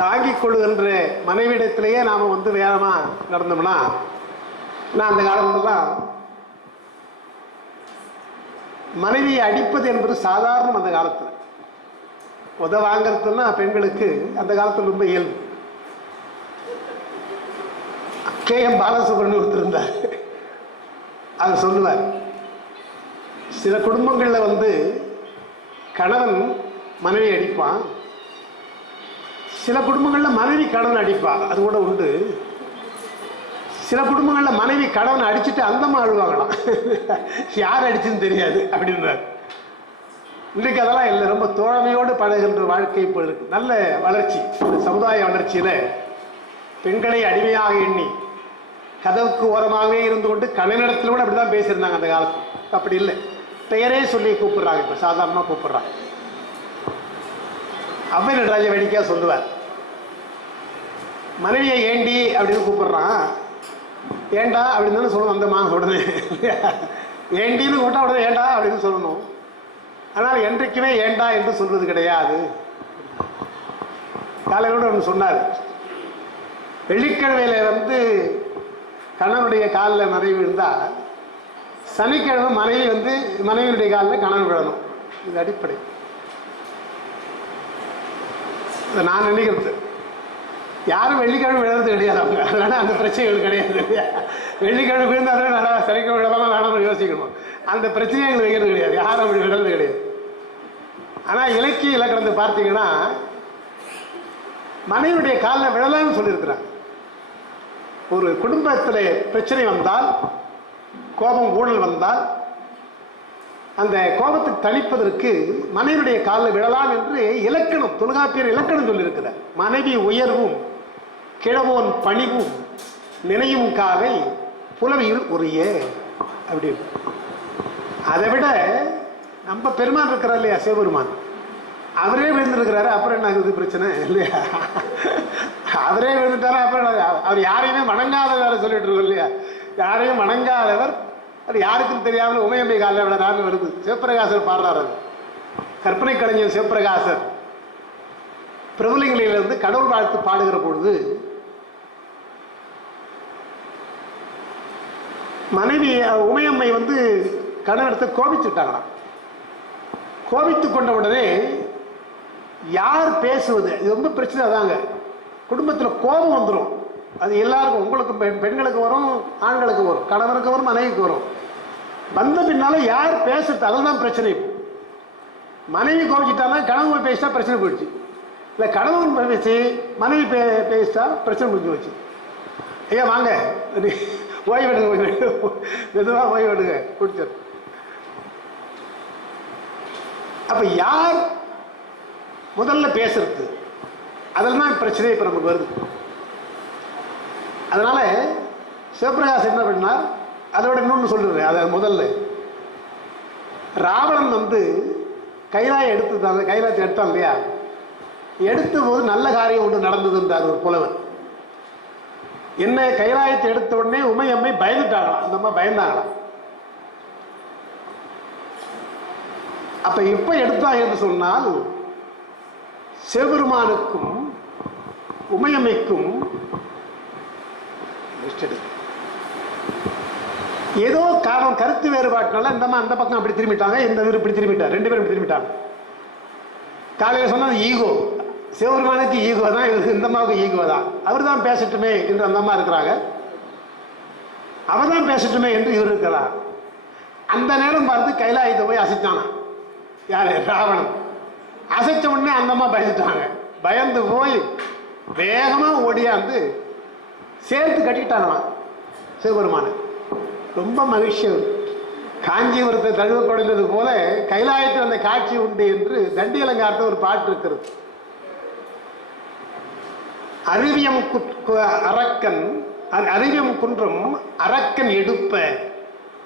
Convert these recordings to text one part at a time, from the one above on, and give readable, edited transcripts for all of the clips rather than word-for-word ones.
தாங்கிக் கொள்ளுகின்ற மனைவிடத்திலேயே நாம் வேகமாக நடந்தோம்னா, நான் அந்த காலத்துலாம் மனைவியை அடிப்பது என்பது சாதாரணம். அந்த காலத்தில் வாங்கிறதுன்னா பெண்களுக்கு அந்த காலத்தில் ரொம்ப இயல்பு. K.M. பாலசுப்ரமணியன் ஒருத்தர் இருந்தார். அவர் சொல்லுவார், சில குடும்பங்களில் கணவன் மனைவி அடிப்பான், சில குடும்பங்களில் மனைவி கணவன் அடிப்பான், அது கூட உண்டு. சில குடும்பங்களில் மனைவி கணவன் அடிச்சுட்டு அந்தம்மா அழுவாங்களாம், யார் அடிச்சுன்னு தெரியாது அப்படின்றார். இன்றைக்கு அதெல்லாம் இல்லை, ரொம்ப தோழமையோடு பழகின்ற வாழ்க்கை இப்போ இருக்கு. நல்ல வளர்ச்சி, இந்த சமுதாய வளர்ச்சியில் பெண்களை அடிமையாக எண்ணி கதவுக்கு ஓரமாகவே இருந்து கொண்டு கலைநிலத்தில் கூட அப்படி தான் பேசியிருந்தாங்க அந்த காலத்தில். அப்படி இல்லை, பெயரே சொல்லி கூப்பிடுறாங்க, இப்போ சாதாரணமாக கூப்பிடுறாங்க. அவ்வை நடராஜ வேடிக்கையாக சொல்லுவார், மனைவியை ஏண்டி அப்படின்னு கூப்பிடுறான், ஏண்டா அப்படின்னு தானே சொல்லணும். அந்த மாக உடனே ஏண்டின்னு கூப்பிட்டா உடனே ஏண்டா அப்படின்னு சொல்லணும். ஆனால் என்றைக்குமே ஏண்டா என்று சொல்வது கிடையாது. காலையோடு ஒன்று சொன்னார், வெள்ளிக்கிழமையில கணவனுடைய காலில் மனைவி விழுந்தால் சனிக்கிழமை மனைவி மனைவியுடைய காலில் கணவன் விழணும். இது அடிப்படை. நான் நினைக்கிறது, யாரும் வெள்ளிக்கிழமை விழுறது கிடையாது அவங்க, அதனால அந்த பிரச்சனைகள் கிடையாது. வெள்ளிக்கிழமை விழுந்தாலும் நல்லா, சனிக்கிழமை விழாமல் வேணாம்னு யோசிக்கணும். அந்த பிரச்சனையை எங்களுக்கு வைக்கிறது கிடையாது, யாரும் அப்படி விழுறது கிடையாது. ஆனால் இலக்கிய இலக்கணத்தை பார்த்தீங்கன்னா மனைவியுடைய காலில் விழலாம்னு சொல்லியிருக்கிறாங்க. ஒரு குடும்பத்தில் பிரச்சனை வந்தால், கோபம் ஊழல் வந்தால், அந்த கோபத்துக்கு தணிப்பதற்கு மனைவியுடைய காலில் விழலாம் என்று இலக்கணம், தொல்காப்பியர் இலக்கணம் சொல்லியிருக்கிறார். மனைவி உயர்வும் கிழவோன் பணிவும் நினையும் காலை புலவியில் உரிய அப்படின்னு. அதை விட நம்ம பெருமான் இருக்கிறார் இல்லையா, சிவபெருமான், அவரே விழுந்திருக்கிறாரு, அப்புறம் என்ன இது பிரச்சனை இல்லையா? அவரே விழுந்துட்டாரு, அப்புறம் அவர் யாரையுமே வணங்காதவர் சொல்லிட்டு இருக்கோம் இல்லையா? யாரையும் வணங்காதவர், அது யாருக்கும் தெரியாமல் உமையம்பை காலில் விட நாள் வருது. சிவபிரகாசர் பாடுறாரு, கற்பனை கலைஞர் சிவபிரகாசர் பிரபலிகளிலிருந்து கடவுள் வாழ்த்து பாடுகிற பொழுது மனைவி உமையம்மை கணவனத்தை கோபிச்சுட்டாங்களாம். கோபித்து கொண்ட உடனே யார் பேசுவது, இது ரொம்ப பிரச்சனை தாங்க. குடும்பத்தில் கோபம் வந்துடும், அது எல்லாருக்கும், உங்களுக்கு பெண்களுக்கு வரும், ஆண்களுக்கு வரும், கணவனுக்கு வரும், மனைவிக்கு வரும். வந்த பின்னால யார் பேசுறது, அதுதான் பிரச்சனை. மனைவி கோபிச்சுட்டானா கணவன் பேசிட்டா பிரச்சனை போயிடுச்சு, இல்லை கணவன் பேசி மனைவி பேசிட்டா பிரச்சனை முடிஞ்சு போச்சு. ஐயா வாங்க ஓய்வெடுங்க, மெதுவாக ஓய்வெடுங்க குடிச்சது. அப்ப யார் முதல்ல பேசுறது, அதெல்லாம் பிரச்சனை இப்ப நமக்கு வருது. அதனால சிவபிரகாஷ் என்ன பண்ணார், அதோட இன்னொன்று சொல்றேன். அதை முதல்ல ராவணன் கைலாய எடுத்து, கைலாயத்தை எடுத்தான் இல்லையா, எடுத்த போது நல்ல காரியம் ஒன்று நடந்ததுன்றார் ஒரு புலவர். என்ன, கைலாயத்தை எடுத்த உடனே உமையம்மை பயந்துட்டாங்களாம், அந்த அம்மா பயந்தாங்களாம். அப்ப எப்ப எடுத்தா என்று சொன்னால், சிவபெருமானுக்கும் உமையம்மைக்கும் ஏதோ காரணம், கருத்து வேறுபாட்டினால இந்த அந்த பக்கம் அப்படி திரும்பிட்டாங்க, இந்த இப்படி திரும்பிட்டாங்க, ரெண்டு பேரும் இப்படி திரும்பிட்டாங்க. காலையில் சொன்னது ஈகோ, சிவபெருமானுக்கு ஈகோ தான், இந்த அம்மாவுக்கு ஈகோ தான். அவர் தான் பேசட்டுமே என்று அந்த அம்மா இருக்கிறாங்க, அவர் தான் பேசட்டுமே என்று இவர் இருக்கிறார். அந்த நேரம் பார்த்து கைலாயத்தை போய் அசைச்சானா யாரு, ராவணன். அசைச்ச உடனே அந்த அம்மா பயந்துட்டாங்க. பயந்து போய் வேகமா ஓடியாந்து சேர்த்து கட்டிக்கிட்டாங்களாம் சிவபெருமான. ரொம்ப மகிழ்ச்சி. காஞ்சிபுரத்தை தழுவ குறைந்தது போல கைலாயத்தில் அந்த காட்சி உண்டு என்று தண்டி அலங்காரத்தில் ஒரு பாட்டு இருக்கிறது. அறிவியம் அரக்கன், அறிவியம் குன்றம் அரக்கன் எடுப்ப,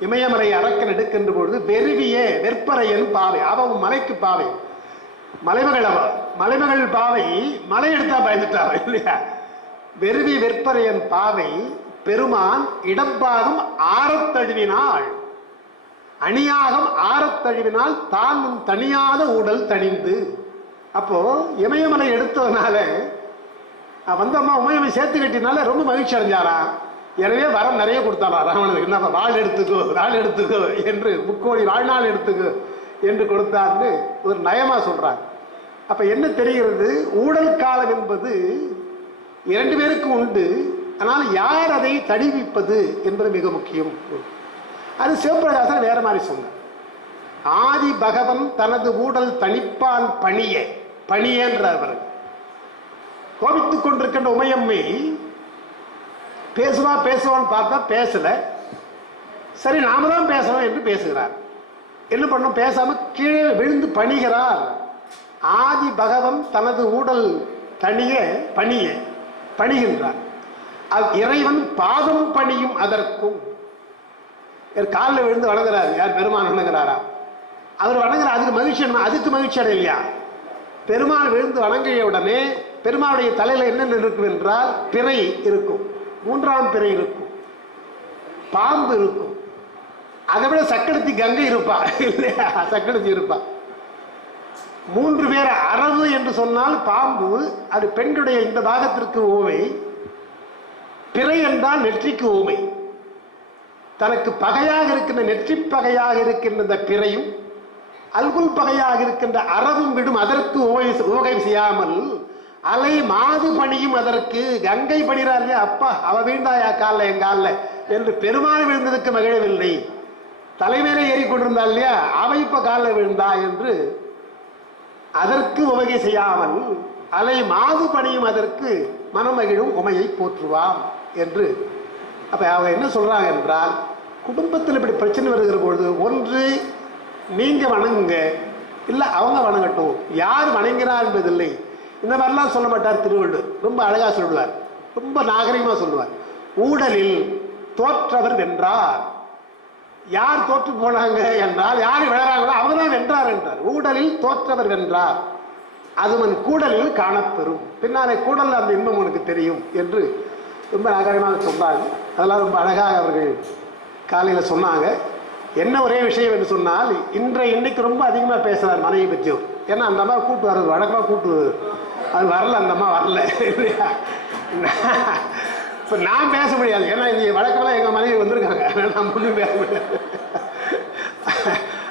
இமயமலை அரக்கன் எடுக்கின்ற பொழுது வெறுவிய வெற்பரையன் பாவை, அவன் மலைக்கு பாவை, மலைமகள் அவ, மலைமகள் பாவை மலை எடுத்தா பயந்துட்டாவ இல்லையா. வெறுவி வெற்பரையன் பாவை பெருமான் இடப்பாகம் ஆறத்தழுவினாள், அணியாகம் ஆறத்தழுவினால் தான் தனியாத உடல் தணிந்து. அப்போ இமயமலை எடுத்ததுனால வந்தம்மா உமையம்மை சேர்த்து கட்டினால ரொம்ப மகிழ்ச்சி அடைஞ்சாரா. எனவே வரம் நிறைய கொடுத்தாரா ராவணனுக்கு. என்ன வாழ் எடுத்துக்கோ என்று, முக்கோடி வாழ்நாள் எடுத்துக்கோ என்று கொடுத்தார்னு ஒரு நயமா சொல்றாங்க. அப்ப என்ன தெரிகிறது, ஊழல் காலம் என்பது 2 பேருக்கும் உண்டு. ஆனால் யார் அதை தணிவிப்பது என்பது மிக முக்கியம். அது சிவபிரகாசன் வேற மாதிரி சொன்னார். ஆதி பகவன் தனது ஊழல் தணிப்பான் பணியன்றார். கோபித்துக் கொண்டிருக்கின்ற உமையம்மை பேசுவான்னு பார்த்தா பேசல. சரி நாம தான் பேசணும் என்று பேசுகிறார். என்ன பண்ணும், பேசாம கீழே விழுந்து பணிகிறார். ஆதி பகவன் தனது ஊடல் பணிகின்றார். இறைவன் பாதம் பணியும் அதற்கும். காலில் விழுந்து வணங்குறாரு. யார்? பெருமான் வணங்குறாரா? அவர் வணங்குற அதுக்கு மகிழ்ச்சி, அதுக்கு மகிழ்ச்சி அடையலையா? பெருமாள் விழுந்து வணங்கிய உடனே பெருமாளுடைய தலையில என்ன இருக்கும் என்றால் பிறை இருக்கும், 3ஆம் பிறை இருக்கும், பாம்பு இருக்கும். அதை விட சக்கடத்தி கங்கை இருப்பா இல்லையா? சக்கடத்தி இருப்பா. 3 பேர். அரவு என்று சொன்னால் பாம்பு, அது பெண்களுடைய இந்த பாகத்திற்கு ஓமை. பிறை என்றால் நெற்றிக்கு ஓமை. தனக்கு பகையாக இருக்கின்ற நெற்றி பகையாக இருக்கின்ற இந்த பிறையும் அல்குல் பகையாக இருக்கின்ற அரவும் விடும் அதற்கு ஓகை செய்யாமல் அலை மாது பணியும் அதற்கு. கங்கை பணிறார் இல்லையா, அப்பா அவ வீழ்ந்தாயா காலில் என் காலில் என்று பெருமாள் விழுந்ததுக்கு மகிழவில்லை. தலைமையில ஏறி கொண்டிருந்தாள் இல்லையா, அவ இப்ப காலில் விழுந்தா என்று அதற்கு உவகை செய்யாமல் அலை மாது பணியும் அதற்கு மனமகிழும் உமையை போற்றுவாம் என்று. அப்ப அவங்க என்ன சொல்றாங்க என்றால், குடும்பத்தில் இப்படி பிரச்சனை வருகிற பொழுது ஒன்று நீங்க வணங்குங்க, இல்ல அவங்க வணங்கட்டும். யார் வணங்கினார் என்பதில்லை. இந்த மாதிரிலாம் சொல்ல மாட்டார் திருவள்ளுவர். ரொம்ப அழகா சொல்லுவார், ரொம்ப நாகரிகமா சொல்லுவார். ஊடலில் தோற்றவர் வென்றார். யார் தோற்று போனாங்க என்றால், யார் விழறாங்களோ அவங்க தான் வென்றார் என்றார். ஊடலில் தோற்றவர் வென்றார், அதுவன் கூடலில் காணப்பெறும். பின்னாலே கூடல் அந்த இன்பம் உனக்கு தெரியும் என்று ரொம்ப நாகரிகமாக சொன்னாங்க. அதெல்லாம் ரொம்ப அழகாக அவர்கள் காலையில் சொன்னாங்க. என்ன ஒரே விஷயம் என்று சொன்னால், இன்னைக்கு ரொம்ப அதிகமாக பேசுகிறார் மனைவி பற்றியும். ஏன்னா அந்த அம்மா கூட்டு வர்றது வழக்கமாக கூட்டு, அது வரல, அந்த அம்மா வரல இல்லையா. இப்போ நான் பேச முடியாது, ஏன்னா இது வழக்கெல்லாம் எங்கள் மனைவி வந்திருக்காங்க, நான் ஒன்றும் பேச முடியாது.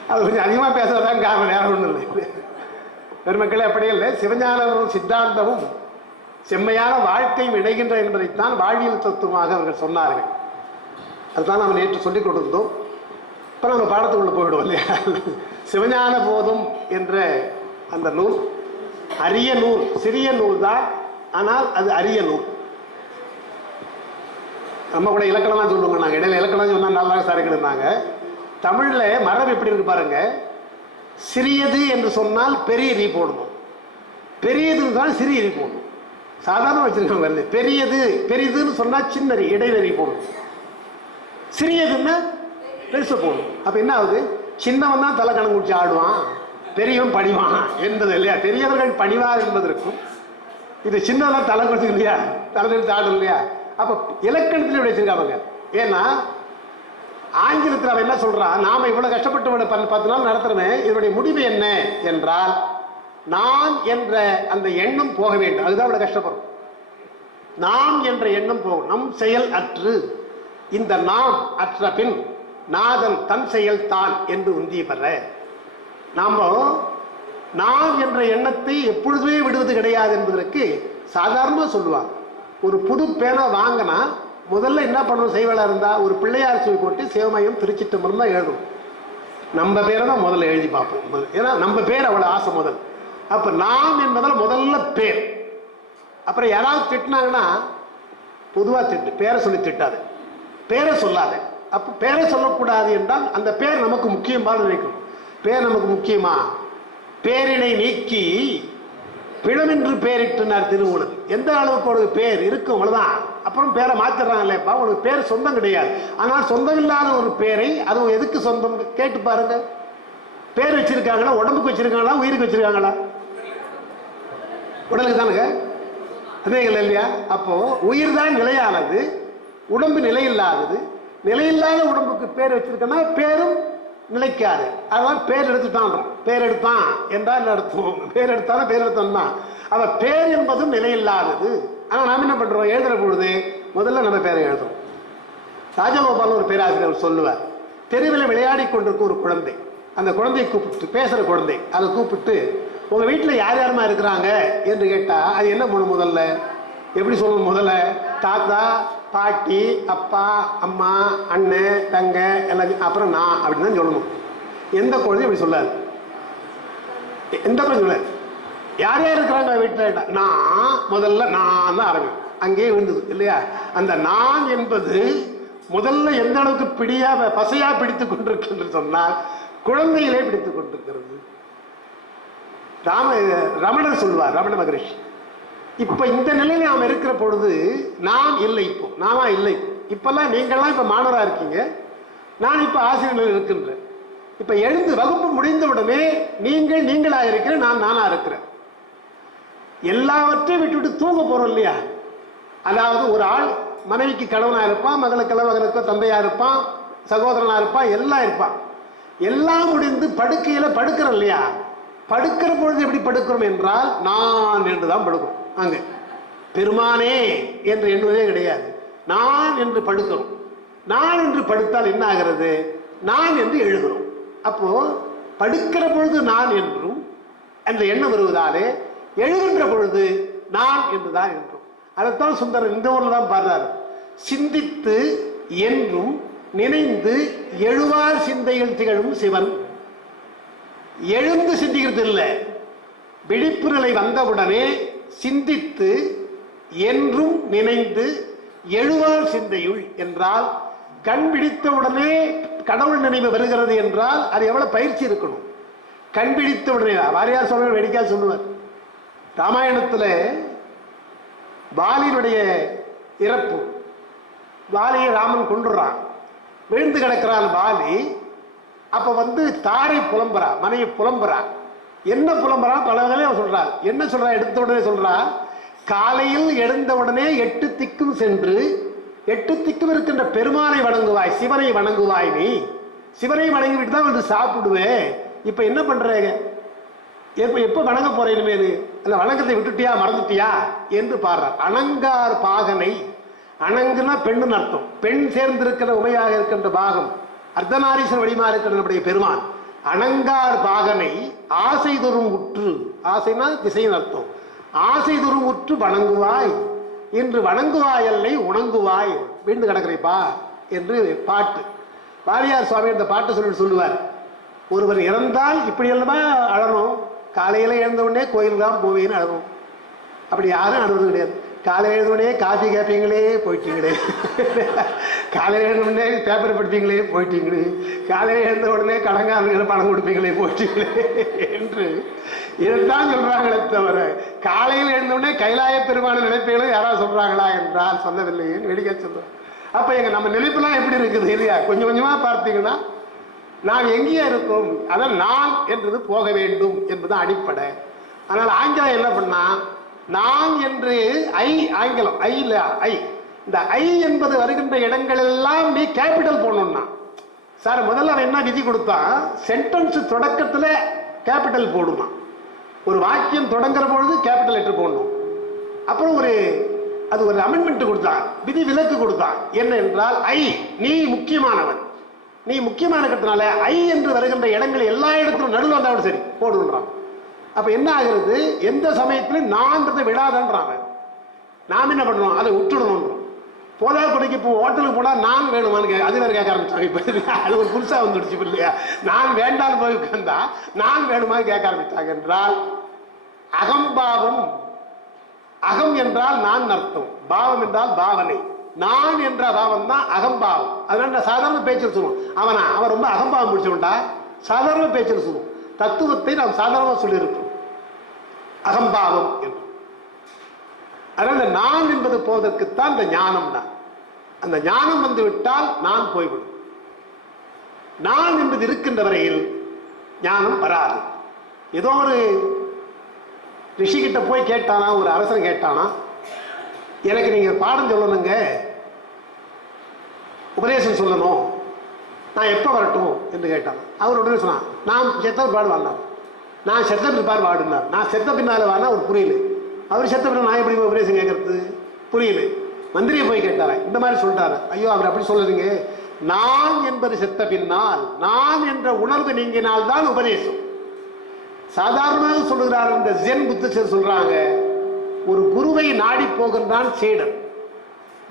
அது கொஞ்சம் அதிகமாக பேசுறதுதான் காரணம், யாரும் ஒன்றும் இல்லை. பெருமக்களே அப்படியே இல்லை. சிவஞானமும் சித்தாந்தமும் செம்மையான வாழ்க்கையும் இணைகின்ற என்பதைத்தான் வாழ்வியல் தத்துவமாக அவர்கள் சொன்னார்கள். அதுதான் நம்ம நேற்று சொல்லிக் கொடுத்தோம். இப்போ நம்ம பாடத்துக்குள்ள போயிடுவோம் இல்லையா. சிவஞான போதம் என்ற அந்த நூல் அரிய நூல், சிறிய நூல் தான், ஆனால் அது அரிய நூல். நம்ம கூட இலக்கணம் சொல்லுவோங்க, நாங்கள் இடையில இலக்கணம் சொன்னால் நல்லா சரிக்கிடுந்தாங்க. தமிழில் மரபு எப்படி இருக்கு பாருங்க. சிறியது என்று சொன்னால் பெரிய ரீ போடணும், பெரியதுன்னு சொன்னால் சிறிய ரீ போடணும். சாதாரண வச்சிருக்காங்க. பெரியது பெரியதுன்னு சொன்னால் சின்ன ரீ இடையில ரீ போடணும், சிறியதுன்னா பெருசு போடணும். அப்ப என்ன ஆகுது, சின்னவன் தான் தலை கணக்கு குடிச்சு ஆடுவான், பெரியவன் பணிவான் என்பது இல்லையா. பெரியவர்கள் பணிவார் என்பதற்கும் இது சின்னதான் தலை குடிச்சு இல்லையா, தலை நிறுத்தி ஆடும் இல்லையா. அப்ப இலக்கணத்தில் இப்படி வச்சிருக்காங்க. ஏன்னா ஆங்கிலத்தில் அவன் என்ன சொல்றான், நாம இவ்வளவு கஷ்டப்பட்டு 10 நாள் நடத்துறோமே, இதனுடைய முடிவு என்ன என்றால் நான் என்ற அந்த எண்ணம் போக வேண்டும். அதுதான் இவ்வளவு கஷ்டப்படும். நாம் என்ற எண்ணம் போகும். நம் செயல் அற்று, இந்த நாம் அற்ற பின் நாதன் தன் செயல் தான் என்று உந்திய பெற நாம நாம் என்ற எண்ணத்தை எப்பொழுதுமே விடுவது கிடையாது என்பதற்கு சாதாரணமாக சொல்லுவாங்க. ஒரு புது பேனா வாங்கினா முதல்ல என்ன பண்ணணும், செய்வலா இருந்தா ஒரு பிள்ளையார் சொல்லி போட்டு சிவமயம் திருச்சிட்டம்பரம் தான் எழுதும். நம்ம பேரை தான் முதல்ல எழுதி பார்ப்போம், ஏன்னா நம்ம பேர் அவ்வளோ ஆசை முதல். அப்ப நாம் என்பதில் முதல்ல பேர். அப்புறம் யாராவது திட்டினாங்கன்னா பொதுவாக திட்டு, பேரை சொல்லி திட்டாது, பேரை சொல்லாத. அப்போ பேரை சொல்லக்கூடாது என்றால் அந்த பேர் நமக்கு முக்கியமாக நினைக்கணும். பேர் நமக்கு முக்கியமா? பேரினை நீக்கி பிணமென்று பேரிட்டுனார் திருமூலர். எந்த அளவுக்கு ஒரு பேர் இருக்கும் அவ்வளவுதான். அப்புறம் பேரை மாத்திடுறாங்கல்லேப்பா, உனக்கு பேர் சொந்தம் கிடையாது. ஆனால் சொந்தம் இல்லாத ஒரு பேரை அது எதுக்கு சொந்தம் கேட்டு பாருங்க. பேர் வச்சிருக்காங்களா, உடம்புக்கு வச்சிருக்காங்களா, உயிருக்கு வச்சிருக்காங்களா? உடலுக்கு தானுங்க, அதேகள் இல்லையா? அப்போ உயிர் தான் நிலையானது, உடம்பு நிலையில்லாதது. நிலையில்லாத உடம்புக்கு பேர் வச்சிருக்கனா பேரும் நிலைக்காது. அதெல்லாம் பேர் எடுத்துட்டான். பேர் எடுத்தான் என்றால் என்ன அர்த்தம்? பேர் எடுத்தாலும் பேர் எடுத்தோம்னா அவன் பேர் என்பதும் நிலையில்லாதது. ஆனால் நாம் என்ன பண்றோம்? எழுதுற பொழுது முதல்ல நம்ம பேரை எழுதுறோம். ராஜகோபால் ஒரு பேராசிரியர் சொல்லுவார், தெருவில் விளையாடி கொண்டிருக்க ஒரு குழந்தை, அந்த குழந்தையை கூப்பிட்டு, பேசுற குழந்தை, அதை கூப்பிட்டு உங்க வீட்டில் யார் யாருமா இருக்கிறாங்க என்று கேட்டா அது என்ன பண்ணணும்? முதல்ல எப்படி சொல்லணும்? முதல்ல தாத்தா, பாட்டி, அப்பா, அம்மா, அண்ணன், தங்க எல்லாம், அப்புறம் நான் அப்படின்னு தான் சொல்லணும். எந்த குழந்தையும் அப்படி சொல்லாது. எந்த குழந்தை சொல்லாது. யார் யார் இருக்கிறாங்க வீட்டில்? நான் முதல்ல நான் தான் ஆரம்பிக்கும். அங்கேயே விழுந்தது இல்லையா? அந்த நான் என்பது முதல்ல எந்த அளவுக்கு பசையா பிடித்துக் கொண்டிருக்கு சொன்னால் குழந்தைகளே பிடித்துக் கொண்டிருக்கிறது. ரமணர் சொல்வார், ரமண மகரிஷி, இப்ப இந்த நிலையில நாம் இருக்கிற பொழுது நாம் இல்லை. இப்போ நாமா இல்லை. இப்பெல்லாம் நீங்கள்லாம் இப்ப மாணவரா இருக்கீங்க, நான் இப்ப ஆசிரியர்கள் இருக்கின்றேன். இப்ப எழுந்து வகுப்பு முடிந்த உடனே நீங்கள் நீங்களா இருக்கிறேன், நான் நானா இருக்கிறேன். எல்லாவற்றையும் விட்டுவிட்டு தூங்க போறோம் இல்லையா? அதாவது ஒரு ஆள் மனைவிக்கு கணவனா இருப்பான், மகளுக்கு மகனுக்கோ தந்தையா இருப்பான், சகோதரனா இருப்பான், எல்லாம் இருப்பான். எல்லாம் முடிந்து படுக்கையில படுக்கிறோம் இல்லையா? படுக்கிற பொழுது எப்படி படுக்கிறோம் என்றால் நான் என்றுதான் படுக்கிறோம். அங்க பெருமானே என்று எண்ணுவதே கிடையாது. நான் என்று படுக்கிறோம். நான் என்று படுத்தால் என்ன ஆகிறது? நான் என்று எழுதுகிறோம். அப்போ படுக்கிற பொழுது நான் என்றும் அந்த எண்ணம் வருவதாலே எழுகின்ற பொழுது நான் என்றுதான் என்றும். அதைத்தான் சுந்தரர் இந்த ஊர்ல தான் பாடுறாரு, சிந்தித்து என்றும் நினைந்து எழுவார் சிந்தையில் திகழும் சிவன். எழுந்து சிந்திக்கிறது இல்லை, விழிப்பு நிலை வந்தவுடனே சிந்தித்து என்றும் நினைந்து எழுவார் சிந்தையுள் என்றால், கண் பிடித்தவுடனே கடவுள் நினைவு வருகிறது என்றால் அது எவ்வளவு பயிற்சி இருக்கணும். கண் பிடித்தவுடனே வாரியார் சொல்ற வேடிக்கையா சொல்லுவார், ராமாயணத்துல வாலியினுடைய இறப்பு, வாலியை ராமன் கொண்டுறான், விழுந்து கிடக்கிறான் வாலி. அப்ப தாரை புலம்புறா, மனைவி புலம்புறா. என்ன புலம்புறா? பல வகையில சொல்றார். என்ன சொல்றா? எடுத்த உடனே சொல்றா, காலையில் எழுந்த உடனே 8 திக்கும் சென்று 8 திக்கும் இருக்கின்ற பெருமானை வணங்குவாய், சிவனை வணங்குவாய். நீ சிவனை வணங்கிவிட்டு தான் சாப்பிடுவேன். இப்ப என்ன பண்ற? எப்ப வணங்க போற? இனிமேல் அந்த வணக்கத்தை விட்டுட்டியா, மறந்துட்டியா என்று பாடுறார். அணங்கார் பாகனை, அணங்குனா பெண்ணுன்னு அர்த்தம். பெண் சேர்ந்திருக்கிற உமையாக இருக்கின்ற பாகம், அர்த்தநாரீஸ்வர வடிமா இருக்கிற நம்முடைய பெருமான். அணங்கார் பாகனை ஆசை தொரும் உற்று, ஆசைனா திசையின் அர்த்தம், ஆசை தொரும் உற்று வணங்குவாய் என்று வணங்குவாய் அல்லை உணங்குவாய், வீழ்ந்து கிடக்கிறேப்பா என்று பாட்டு. வாரியார் சுவாமி இந்த பாட்டை சொல்லுவார், ஒருவர் இறந்தால் இப்படி எல்லாம் அழணும், காலையில எழுந்த உடனே கோயில் தான் போவேன்னு அழணும். அப்படி யாரும் அழுவது கிடையாது. காலையில் எழுந்த உடனே காஃபி கேட்பீங்களே, போயிட்டீங்களே. காலையில் எழுந்த உடனே பேப்பர் படிப்பீங்களே, போயிட்டீங்களே. காலையில் எழுந்த உடனே கடங்காரங்களை பணம் கொடுப்பீங்களே, போயிட்டீங்களே என்று இதைத்தான் சொல்றாங்களே தவிர காலையில் எழுந்த உடனே கைலாய பெருமான நினைப்பீங்களே யாராவது சொல்றாங்களா என்றால் சொல்லவில்லையே, வேடிக்கை சொல்றேன். அப்ப நம்ம நினைப்பெல்லாம் எப்படி இருக்குது இல்லையா? கொஞ்சம் கொஞ்சமா பார்த்தீங்கன்னா நாம் எங்கேயே இருக்கோம். அதான் நான் என்றது போக வேண்டும் என்பது அடிப்படை. ஆனால் ஆங்கிலம் என்ன பண்ணா, நான் என்று ஆங்கிலம் ஐ இல்ல ஐ, இந்த ஐ என்பது வருகின்ற இடங்கள் எல்லாம் நீ கேபிட்டல் போடணும்னா. சார் முதல்ல அவன் என்ன விதி கொடுத்தான், சென்டென்ஸ் தொடக்கத்துல கேபிட்டல் போடுமா, ஒரு வாக்கியம் தொடங்குற பொழுது கேபிட்டல் லெட்டர் போடணும். அப்புறம் அது ஒரு அமெண்ட்மெண்ட் கொடுத்தான், விதி விலக்கு கொடுத்தான். என்ன என்றால் ஐ, நீ முக்கியமானவன், நீ முக்கியமான கட்டனால ஐ என்று வருகின்ற இடங்கள் எல்லா இடத்திலும் நடுவில் வந்தாலும் சரி போடுன்றான். அப்ப என்ன ஆகிறது, எந்த சமயத்திலும் நான்றதை விடாதன்றான். நாம் என்ன பண்றோம், அதை விட்டுடணும். போதா கொடைக்கு இப்போ ஹோட்டலுக்கு போனா நான் வேணுமான்னு அது வேற கேட்க ஆரம்பிச்சாங்க. இப்ப அது ஒரு புதுசா வந்துடுச்சு இல்லையா? நான் வேண்டாம் போய் உட்கார்ந்தா நான் வேணுமான்னு கேட்க ஆரம்பிச்சாங்க என்றால் அகம்பாவம். அகம் என்றால் நான் அர்த்தம், பாவம் என்றால் பாவனை. நான் என்ற பாவம் தான் அகம்பாவம். அதனால சாதாரண பேச்சில் சொல்லுவோம், அவன் ரொம்ப அகம்பாவம் முடிச்சுட்டா சாதாரண பேச்சில் சொல்லுவோம். தத்துவத்தை நாம் சாதாரணமாக சொல்லியிருக்கோம் அகம்பாவம் என்று. அதனால நான் என்பது போவதற்குத்தான் இந்த ஞானம் தான். அந்த ஞானம் வந்து விட்டால் நான் போய்விடும். நான் என்பது இருக்கின்ற வரையில் ஞானம் வராது. ஏதோ ஒரு ரிஷிகிட்ட போய் கேட்டானா, ஒரு அரசன் கேட்டானா, எனக்கு நீங்க பாடம் சொல்லணுங்க, உபதேசம் சொல்லணும், நான் எப்போ வரட்டும் என்று கேட்டான். அவர் உடனே சொன்னான், நான் செத்த பாடு வாழ்ந்தார், நான் செத்த பிற்பாடு வாடினார். நான் செத்த பின்னால் வாடினா அவர் புரியல. அவர் செத்த பின்னால் நான் எப்படி உபதேசம் கேட்கறது புரியல. மந்திரியை போய் கேட்டார, இந்த மாதிரி சொல்றாரு. ஐயோ அவர் அப்படி சொல்லுறீங்க, நான் என்பது செத்த பின்னால் நான் என்ற உணர்வு நீங்கினால் தான் உபதேசம். சாதாரணமாக சொல்லுகிறார். இந்த ஜென் புத்திஸ்டர் சொல்றாங்க, ஒரு குருவை நாடி போகின்றான் சீடன்.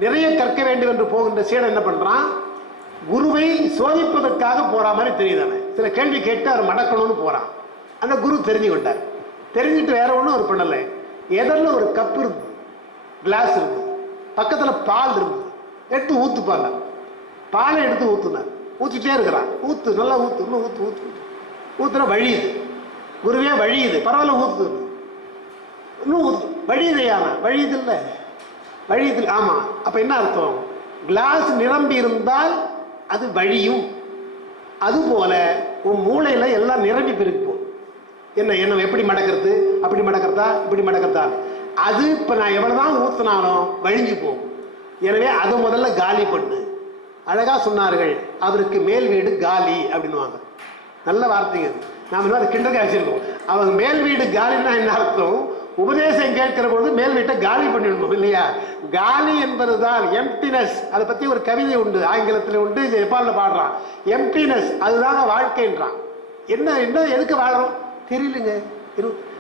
நிறைய கற்க வேண்டும் என்று போகின்ற சீடன் என்ன பண்றான், குருவை சோதிப்பதற்காக போற மாதிரி தெரியுதானே. சில கேள்வி கேட்டு அவர் மடக்கணும்னு போறான். அந்த குரு தெரிஞ்சு கொண்டார். தெரிஞ்சுட்டு வேற ஒன்றும் அவர் பண்ணலை. எதிரில் ஒரு கப் இருந்து, கிளாஸ் இருந்து, பக்கத்தில் பால் இருந்து, எடுத்து ஊத்துப்பாங்க. பாலை எடுத்து ஊத்துனார். ஊற்றிட்டே இருக்கிறான். ஊத்து, நல்லா ஊத்து, இன்னும் ஊத்து ஊத்து ஊத்துனா வழியுது. குருவே வழியுது, பரவாயில்ல ஊத்து, இன்னும் ஊத்து, வழியுது. யானா வழியுது இல்லை, வழியுது. ஆமா, அப்ப என்ன அர்த்தம், கிளாஸ் நிரம்பி இருந்தால் அது வழியும். அதுபோல உன் மூளையில எல்லாம் நிரம்பி பிரிப்போம். என்ன என்ன எப்படி மடக்கிறது, அப்படி மடக்கிறதா, இப்படி மடக்கிறதா, அது இப்ப நான் எவ்வளவுதான் ஊத்தினாலும் வழிஞ்சு போகும். எனவே அதை முதல்ல காலி பண்ணு. அழகா சொன்னார்கள், அவருக்கு மேல் வீடு காலி அப்படின்னுவாங்க. நல்ல வார்த்தைங்க. நாம அதை கிண்டல் காய்ச்சிருக்கோம். அவங்க மேல் வீடு காலின்னா என்ன அர்த்தம், உபதேசம் கேட்கிற பொழுது மேல் வீட்டை காலி பண்ணிடணும் இல்லையா. காலி என்பதுதான் எம்டினஸ். அதை பத்தி ஒரு கவிதை உண்டு, ஆங்கிலத்தில் உண்டு, ஜப்பானில் பாடுறான். எம்டினஸ் அதுதாங்க வாழ்க்கைன்றான். என்ன என்ன எதுக்கு வாழறோம் தெரியலுங்க,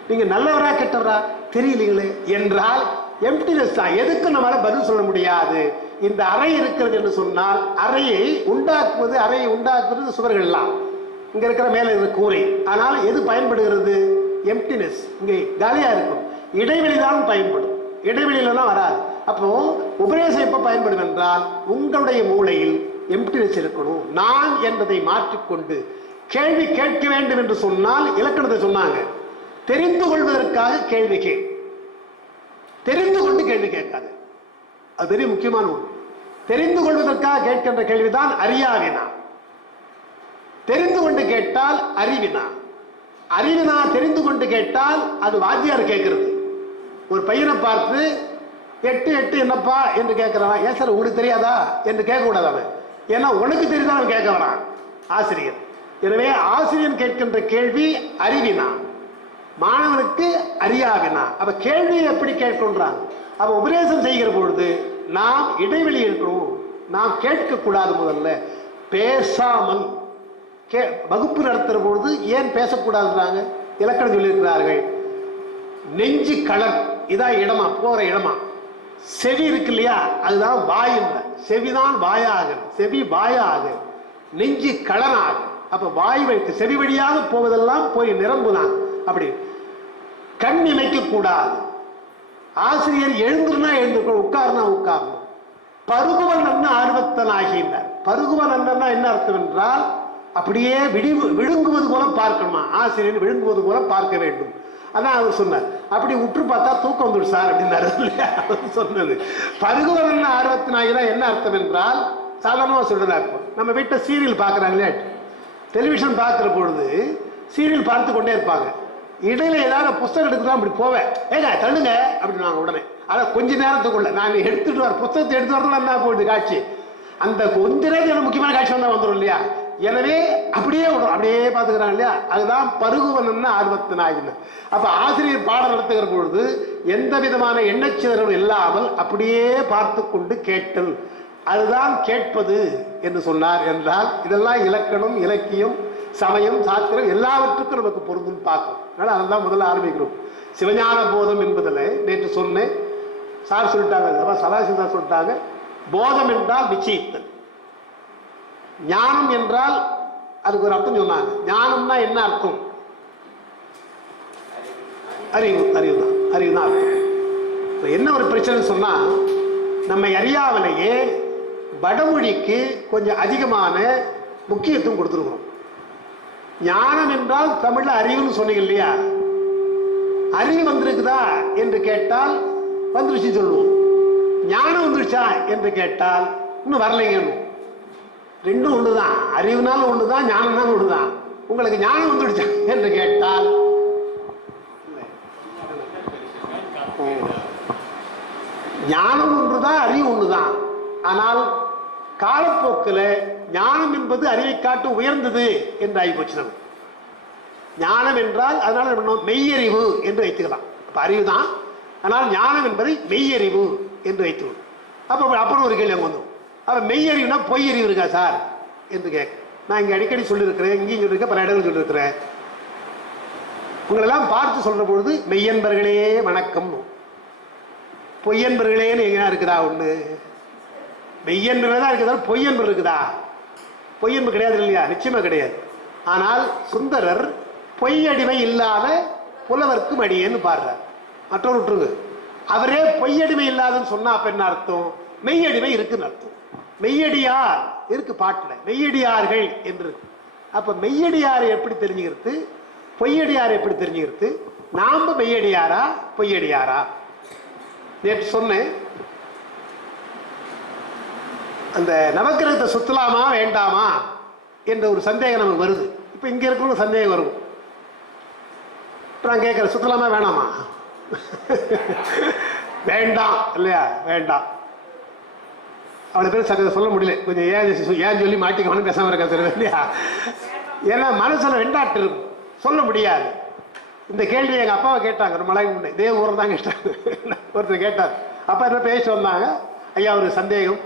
நீங்க நல்லவரா கெட்டவரா தெரியலீங்களே என்றால் எம்டினஸ் தான். எதுக்கு நம்மளால பதில் சொல்ல முடியாது. இந்த அறை இருக்கிறது என்று சொன்னால் அறையை உண்டாக்குவது சுவர்கள் எல்லாம், இங்க இருக்கிற மேல இருக்கிற கூரை. ஆனால் எது பயன்படுகிறது, எம்டினஸ். இங்கே காலியா இருக்கும், இடைவெளி தான் பயன்படும், இடைவெளியிலாம் வராது. அப்போ உபதேசம் எப்ப பயன்படும் என்றால் உங்களுடைய மூளையில் எம்டினஸ் இருக்கணும். நான் என்பதை மாற்றிக்கொண்டு கேள்வி கேட்க வேண்டும் என்று சொன்னால் இலக்கணத்தை சொன்னாங்க, தெரிந்து கொள்வதற்காக கேள்வி கேள், தெரிந்து கொண்டு கேள்வி கேட்காது. அது பெரிய முக்கியமான ஒன்று. தெரிந்து கொள்வதற்காக கேட்கின்ற கேள்விதான் அறியாவினா. தெரிந்து கொண்டு கேட்டால் அறிவினா. அறிவினா தெரிந்து கொண்டு கேட்டால் அது வாத்தியார் கேட்கிறது. ஒரு பையனை பார்த்து 8 8 என்னப்பா என்று கேட்கிறான். ஏன் சார் உங்களுக்கு தெரியாதா என்று கேட்கக்கூடாது அவன். ஏன்னா உனக்கு தெரியுதான் அவன் கேட்க வரான் ஆசிரியர். எனவே ஆசிரியர் கேட்கின்ற கேள்வி அறிவினா, மாணவனுக்கு அறியாவினா. அப்ப கேள்வி எப்படி கேட்கின்றான். அப்ப உபதேசம் செய்கிற பொழுது நாம் இடைவெளி இருக்கணும், நாம் கேட்க கூடாது. முதல்ல பேசாமல் வகுப்பு நடத்துற பொழுது ஏன் பேசக்கூடாதுன்றாங்க, இலக்கணம் சொல்லியிருக்கிறார்கள். நெஞ்சு கலர் இதான் இடமா, போற இடமா. செவி இருக்கு இல்லையா, அதுதான் வாய். செவிதான் வாயாக, செவி வாயாக, நெஞ்சு கலனாக. அப்ப வாய் வைத்து செவி வழியாக போவதெல்லாம் போய் நிரம்புதான். அப்படி கண் இமைக்க கூடாது. ஆசிரியர் எழுந்துனா எழுந்துக்கணும், உட்கார்னா உட்காரணும். பருகுவன் அண்ணன் ஆர்வத்தன் ஆகின்றார். பருகுவன் அண்ணன்னா என்ன அர்த்தம் என்றால் அப்படியே விழுங்குவது போல பார்க்கணுமா, ஆசிரியர் விழுங்குவது போல பார்க்க வேண்டும். அதான் அவர் சொன்னார். அப்படி உற்று பார்த்தா தூக்கம் வந்துடும் சார் அப்படின்னாரு சொன்னது. பருகுவன் அண்ணன் ஆர்வத்தின் ஆகினா என்ன அர்த்தம் என்றால் சாதாரணமா சொல்றதா இருக்கும். நம்ம வீட்டை சீரியல் பார்க்கறாங்களே, டெலிவிஷன் பார்க்கிற பொழுது சீரியல் பார்த்து கொண்டே இருப்பாங்க. இடையில ஏதாவது புஸ்தகம் எடுத்துதான் அப்படி போவேன், ஏங்க தள்ளுங்க அப்படின்னு உடனே. அதான் கொஞ்ச நேரத்துக்குள்ள நான் எடுத்துட்டு வர புத்தகத்தை எடுத்து வரதுல என்ன போயிடுது காட்சி. அந்த கொஞ்ச நேரத்தில் முக்கியமான காட்சி வந்தா வந்துடும் இல்லையா. எனவே அப்படியே விடும், அப்படியே பார்த்துக்கிறாங்க இல்லையா. அதுதான் பருகுவன் ஆர்வத்தின் ஆகின. அப்ப ஆசிரியர் பாடம் நடத்துகிற பொழுது எந்த விதமான எண்ணச்சிதறலும் இல்லாமல் அப்படியே பார்த்து கொண்டு கேட்டல், அதுதான் கேட்பது என்று சொன்னார். என்றால் இதெல்லாம் இலக்கணம், இலக்கியம், சமயம், சாஸ்திரம் எல்லாவற்றுக்கும் நமக்கு பொருந்தும் பார்க்கும். அதனால அதான் முதல்ல ஆரம்பிக்கிறோம். சிவஞான போதம் என்பதில் நேற்று சொன்னேன், சார் சொல்லிட்டாங்க, சதாசிவம் சொல்லிட்டாங்க, போதம் என்றால் நிச்சயித்தல், ஞானம் என்றால் அதுக்கு ஒரு அர்த்தம் சொன்னாங்க. ஞானம்னா என்ன அர்த்தம், அறிவு, அறிவுதான், அறிவுதான் அர்த்தம். என்ன ஒரு பிரச்சனை சொன்னா, நம்ம அறியாமலேயே வடமொழிக்கு கொஞ்சம் அதிகமான முக்கியத்துவம் கொடுத்துருக்கோம். ஞானம் என்றால் தமிழ்ல அறிவுன்னு சொன்னீங்க இல்லையா, அறிவு வந்திருக்குதா என்று கேட்டால் வந்துருச்சு சொல்லுவோம். ஞானம் வந்துருச்சா என்று கேட்டால் இன்னும் வரலைங்க. ரெண்டும் ஒண்ணுதான், அறிவுனாலும் ஒண்ணுதான், ஞானம்னாலும் ஒண்ணுதான். உங்களுக்கு ஞானம் வந்துடுச்சா என்று கேட்டால் ஞானம் ஒன்றுதான், அறிவு ஒண்ணுதான். ஆனால் காலப்போக்கில் ஞானம் என்பது அறிவை காட்டு உயர்ந்தது என்று ஆகிப்போச்சு. நம்ம ஞானம் என்றால் அதனால என்ன பண்ணோம், மெய்யறிவு என்று வைத்துக்கலாம். அப்போ அறிவு தான், ஆனால் ஞானம் என்பதை மெய்யறிவு என்று வைத்துக்கணும். அப்போ அப்புறம் ஒரு கேள்வி அங்கே வந்துடும், அப்போ மெய்யறிவுனா பொய்யறிவு இருக்கா சார் என்று கேட்க. நான் இங்கே அடிக்கடி சொல்லியிருக்கிறேன், இங்கேயும் சொல்லியிருக்கேன், பல இடங்கள் சொல்லியிருக்கிறேன். உங்களெல்லாம் பார்த்து சொல்ற பொழுது மெய்யன்பர்களே வணக்கம், பொய்யன்பர்களேன்னு எங்கேயா இருக்குதா? ஒன்று மெய்யன்பர்கள் தான் இருக்குதா, பொய்யன்பர் இருக்குதா? பொய்யன்பு கிடையாது இல்லையா? நிச்சயமா கிடையாது. ஆனால் சுந்தரர் பொய்யடிமை இல்லாத புலவர்க்கும் அடியேன்னு பாடுறார். மற்றொரு விட்டுருங்க, அவரே பொய்யடிமை இல்லாதன்னு சொன்னா அப்ப என்ன அர்த்தம்? மெய்யடிமை இருக்குன்னு அர்த்தம். மெய்யடியார் இருக்கு பாட்டுல, மெய்யடியார்கள் என்று. அப்ப மெய்யடியாரை எப்படி தெரிஞ்சுக்கிறது, பொய்யடியாரை எப்படி தெரிஞ்சுக்கிறது? நாம மெய்யடியாரா பொய்யடியாரா? நேற்று சொன்னேன், அந்த நவக்கிரகத்தை சுத்தலாமா வேண்டாமா என்ற ஒரு சந்தேகம் நமக்கு வருது. இப்போ இங்கே இருக்கிற சந்தேகம் வரும். இப்போ நான் கேட்குறேன், சுத்தலாமா வேணாமா? வேண்டாம் இல்லையா? வேண்டாம். அவ்வளோ பேர் சரி சொல்ல முடியல, கொஞ்சம் ஏன் சொல்லி மாட்டிக்கணும்னு பேசாமல் இருக்க சொல்லுவேன் இல்லையா? ஏன்னா மனசில் வெண்டாட்டு இருக்கும், சொல்ல முடியாது. இந்த கேள்வி எங்கள் அப்பாவை கேட்டாங்க ரொம்ப நாளைக்கு முன்னே, இதே ஊரில் தான் கேட்டாங்க. ஒருத்தர் கேட்டார், அப்பா என்ன பேச வந்தாங்க, ஐயா ஒரு சந்தேகம்,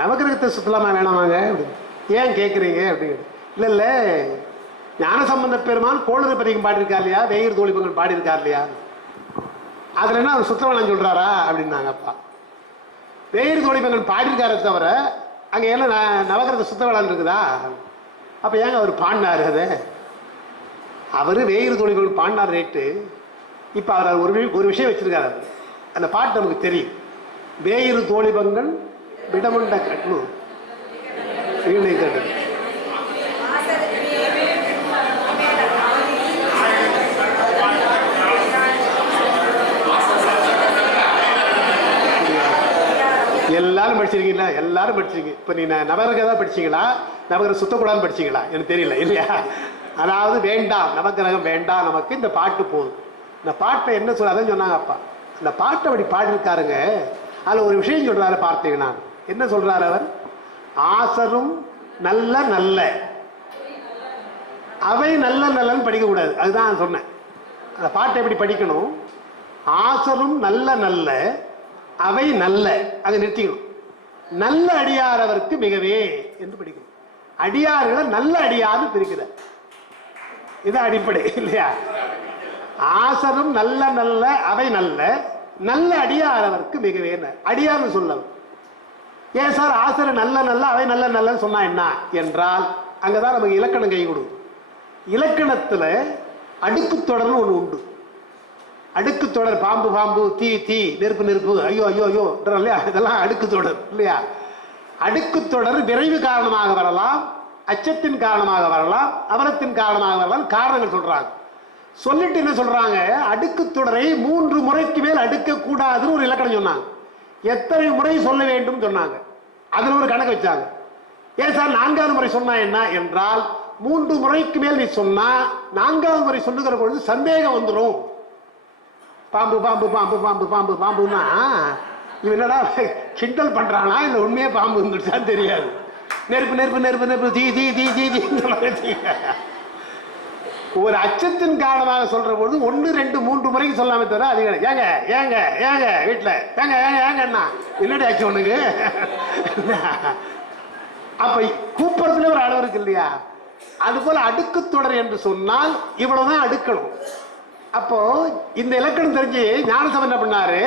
நவக்கிரகத்தை சுத்தலாமா வேணாமாங்க அப்படின்னு. ஏன் கேட்குறீங்க அப்படின்னு. இல்லை இல்லை, ஞானசம்பந்த பெருமான் கோளறு பதிகம் பாடியிருக்கார் இல்லையா, வேயிறு தோழிபங்கன் பாடியிருக்கார் இல்லையா, அதில் என்ன அவர் சுத்த வேணாம்னு சொல்கிறாரா அப்படின்னாங்க அப்பா. வேயிறு தோழிபங்கன் பாடியிருக்காரே தவிர அங்கே என்ன நவக்கிரகத்தை சுத்த வேணான்னு இருக்குதா? அப்போ ஏங்க அவர் பாடினார்? அதை அவர் வேயிறு தோழிபங்கன் பாடினார் ரேட்டு. இப்போ அவர் ஒரு விஷயம் வச்சிருக்காரு, அந்த பாட்டு நமக்கு தெரியும். வேயிறு தோழிபங்கன் விடமுண்ட கட்டு வீணை கட்டு, எல்லாரும் படிச்சிருக்கீங்களா? எல்லாரும் படிச்சிருக்கீங்க. இப்போ நீ நவகிரகம் தான் படிச்சீங்களா, நவகிரகம் சுத்தக்கூடாதுன்னு படிச்சீங்களா எனக்கு தெரியல இல்லையா? அதாவது வேண்டாம், நவகிரகம் வேண்டாம், நமக்கு இந்த பாட்டு போதும். இந்த பாட்டை என்ன சொல்லாதுன்னு சொன்னாங்க அப்பா. அந்த பாட்டை அப்படி பாடியிருக்காருங்க. அதில் ஒரு விஷயம் சொல்றாரு பார்த்தீங்கன்னா, என்ன சொல்றாரு அவர்? ஆசரும் நல்ல நல்ல அவை நல்ல நல்லன்னு படிக்கக்கூடாது. அதுதான் சொன்னேன். அந்த பாட்டை எப்படி படிக்கணும்? ஆசரும் நல்ல நல்ல அவை நல்ல, அதை நிறுத்திக்கணும். நல்ல அடியார் அவருக்கு மிகவே என்று படிக்கணும். அடியார்களை நல்ல அடியார்னு பிரிக்கிறார். இது அடிப்படை இல்லையா? ஆசரும் நல்ல நல்ல அவை நல்ல, நல்ல அடியார் அவருக்கு மிகவே. அடியார்னு சொல்லவும் ஏன் சார் ஆசர நல்ல நல்ல அவை நல்ல நல்லன்னு சொன்னா என்ன என்றால், அங்கதான் நமக்கு இலக்கணம் கை கொடுக்கும். இலக்கணத்துல அடுக்கு தொடர்னு ஒண்ணு உண்டு. அடுக்கு தொடர், பாம்பு பாம்பு, தீ தீ, நெருப்பு நெருப்பு, ஐயோ ஐயோ ஐயோ இல்லையா, இதெல்லாம் அடுக்கு தொடர் இல்லையா? அடுக்கு தொடர் விரைவு காரணமாக வரலாம், அச்சத்தின் காரணமாக வரலாம், அவலத்தின் காரணமாக வரலாம், காரணங்கள் சொல்றாங்க. சொல்லிட்டு என்ன சொல்றாங்க, அடுக்கு தொடரை 3 முறைக்கு மேல் அடுக்க கூடாதுன்னு ஒரு இலக்கணம் சொன்னாங்க. எத்தனை முறை சொல்ல வேண்டும் சொன்னாங்க. அதுல ஒரு கணக்கு வச்சாங்க. ஏன் சார் 4வது முறை சொன்னா என்ன என்றால், 3 முறைக்கு மேல் நீ சொன்னா 4வது முறை சொல்லுகிற பொழுது சந்தேகம் வந்துடும். பாம்பு பாம்பு பாம்பு பாம்பு பாம்பு பாம்புன்னா இவன் என்னடா கிண்டல் பண்றானா இல்ல உண்மையே பாம்பு இருந்துச்சான்னு தெரியாது. நெருப்பு நெருப்பு நெருப்பு நெருப்பு, தீ தீ தீ தீ தீ. ஒரு அச்சத்தின் காரணமாக சொல்ற பொழுது 1 2 3 முறைக்கு சொல்லாம தவிர அது ஏங்க ஏங்க ஏங்க வீட்டுல ஏங்க ஏங்க ஏங்கன்னா என்னடி ஆச்சு ஒண்ணுக்கு. அப்ப கூப்பிடுறதுல ஒரு அளவு இருக்கு இல்லையா? அது போல அடுக்கு தொடர் என்று சொன்னால் இவ்வளவுதான் அடுக்கணும். அப்போ இந்த இலக்கணம் தெரிஞ்சு ஞானசபை என்ன பண்ணாரு,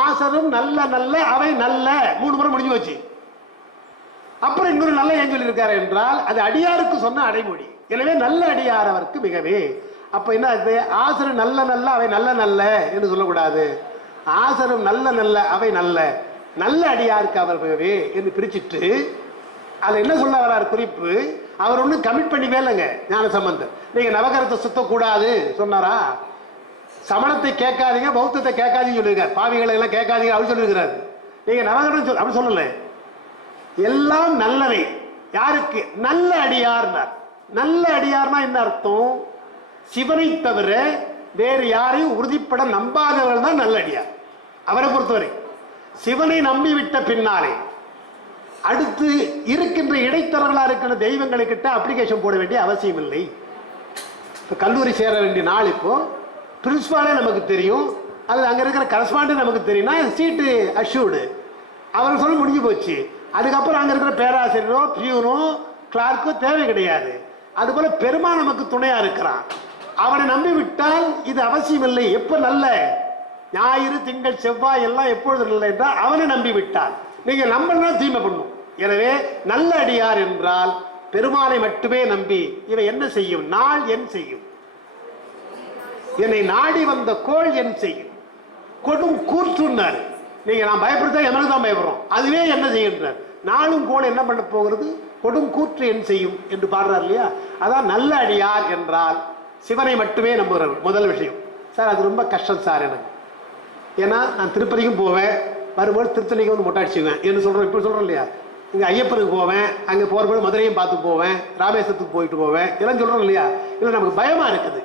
ஆசரும் நல்ல நல்ல அவை நல்ல 3 முறை முடிஞ்சு வச்சு. அப்புறம் இன்னொரு நல்ல ஏன் சொல்லி இருக்காரு என்றால், அது அடியாருக்கு சொன்ன அடைமொழி. எனவே நல்ல அடியார் அவருக்கு மிகவே. அப்ப என்ன ஆகுது, ஆசரும் நல்ல நல்ல அவை நல்ல நல்ல என்று சொல்லக்கூடாது. ஆசரும் நல்ல நல்ல அவை நல்ல, நல்ல அடியாருக்கு அவர் மிகவே என்று பிரிச்சுட்டு அதை என்ன சொல்ல வர்றாரு குறிப்பு. அவர் ஒன்றும் கமிட் பண்ணி வேலைங்க ஞானசம்பந்தர். நீங்க நவகிரகத்தை சுத்தக்கூடாது சொன்னாரா? சமணத்தை கேட்காதீங்க, பௌத்தத்தை கேட்காதீங்க சொல்லியிருக்காரு. பாவிகளை எல்லாம் கேட்காதீங்க அவர் சொல்லியிருக்கிறாரு. நீங்க நவகிரகம் அப்படி சொல்லல. எல்லாம் நல்லவை. யாருக்கு? நல்ல அடியார்னார். நல்ல அடியார்னா என்ன அர்த்தம்? சிவனை தவிர வேறு யாரையும் உறுதிப்பட நம்பாதவர்கள் தான் நல்ல அடியார். அவரை பொறுத்தவரை சிவனை நம்பிவிட்ட பின்னாலே அடுத்து இருக்கின்ற இடைத்தரகர்களா இருக்கிற தெய்வங்களுக்கிட்ட அப்ளிகேஷன் போட வேண்டிய அவசியம் இல்லை. இப்போ கல்லூரி சேர வேண்டிய நாள் இப்போ பிரின்சிபாலே நமக்கு தெரியும், அல்லது அங்கே இருக்கிற கரஸ்பாண்டன்ட் நமக்கு தெரியும்னா சீட்டு அஷ்யூர்டு, அவர் சொல்ல முடிஞ்சு போச்சு. அதுக்கப்புறம் அங்கே இருக்கிற பேராசிரியரோ பியூனோ கிளார்க்கோ தேவை கிடையாது. அதுபோல பெருமான் நமக்கு துணையா இருக்கிறான். அவனை நம்பி விட்டால் இது அவசியம் இல்லை. எப்போ நல்ல ஞாயிறு திங்கள் செவ்வாய் எல்லாம் எப்பொழுது நல்ல என்றால் அவனை நம்பி விட்டால். நீங்க நம்பனா தீமை பண்ணும். எனவே நல்ல அடியார் என்றால் பெருமானை மட்டுமே நம்பி இவன் என்ன செய்யும்? நாள் என் செய்யும், என்னை நாடி வந்த கோள் என் செய்யும், கொடும் கூற்றுன்னாரு. நீங்க நான் பயப்படுத்த எமனுக்கு தான் பயப்படுறோம், அதுவே என்ன செய்கின்றார்? நாளும் கோள் என்ன பண்ண போகிறது? கொடும் கூற்று என் செய்யும் என்று பாடுறார் இல்லையா? அதான் நல்ல அடியார் என்றால் சிவனை மட்டுமே நம்புகிறார். முதல் விஷயம். சார் அது ரொம்ப கஷ்டம் சார் எனக்கு, ஏன்னா நான் திருப்பதிக்கும் போவேன், வரும்போது திருத்தணிக்கு வந்து மொட்டை அடிச்சுவேன் என்று சொல்கிறோம். இப்போ சொல்கிறோம் இல்லையா? இங்கே ஐயப்பனுக்கு போவேன், அங்கே போகிறபோது மதுரையும் பார்த்து போவேன், ராமேஸ்வரத்துக்கு போயிட்டு போவேன், இதெல்லாம் சொல்கிறோம் இல்லையா? இல்லை நமக்கு பயமாக இருக்குது.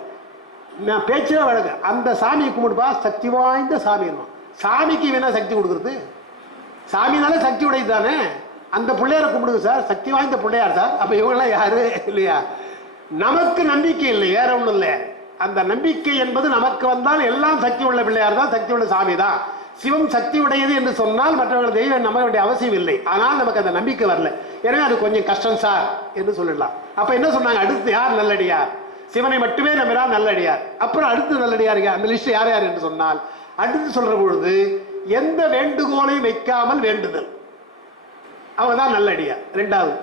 நான் பேச்சே வழக்கு அந்த சாமியை கும்பிடுப்பா, சக்தி வாய்ந்த சாமி. சாமிக்கு வேணா சக்தி கொடுக்குறது, சாமினாலே சக்தி உடையது தானே. அந்த பிள்ளையாரை கும்பிடுங்க சார், சக்தி வாய்ந்த பிள்ளையார் சார். அப்போ இவங்கெல்லாம் யாரு இல்லையா? நமக்கு நம்பிக்கை இல்லை, வேற ஒன்றும் இல்லை. அந்த நம்பிக்கை என்பது நமக்கு வந்தால் எல்லாம் சக்தி உள்ள பிள்ளையார் தான், சக்தி உள்ள சாமி தான். சிவம் சக்தி உடையது என்று சொன்னால் மற்றவர்கள் தெய்வம் நம்ப வேண்டிய அவசியம் இல்லை. ஆனால் நமக்கு அந்த நம்பிக்கை வரல, எனவே அது கொஞ்சம் கஷ்டம் சார் என்று சொல்லிடலாம். அப்ப என்ன சொன்னாங்க? அடுத்து யார் நல்லடியார்? சிவனை மட்டுமே நம்பினால் நல்லடியார். அப்புறம் அடுத்து நல்லடியார் அந்த லிஸ்ட் யார் யார் என்று சொன்னால், அடுத்து சொல்ற பொழுது எந்த வேண்டுகோளையும் வைக்காமல் வேண்டுதல், அவங்க தான் நல்லடியார். ரெண்டாவது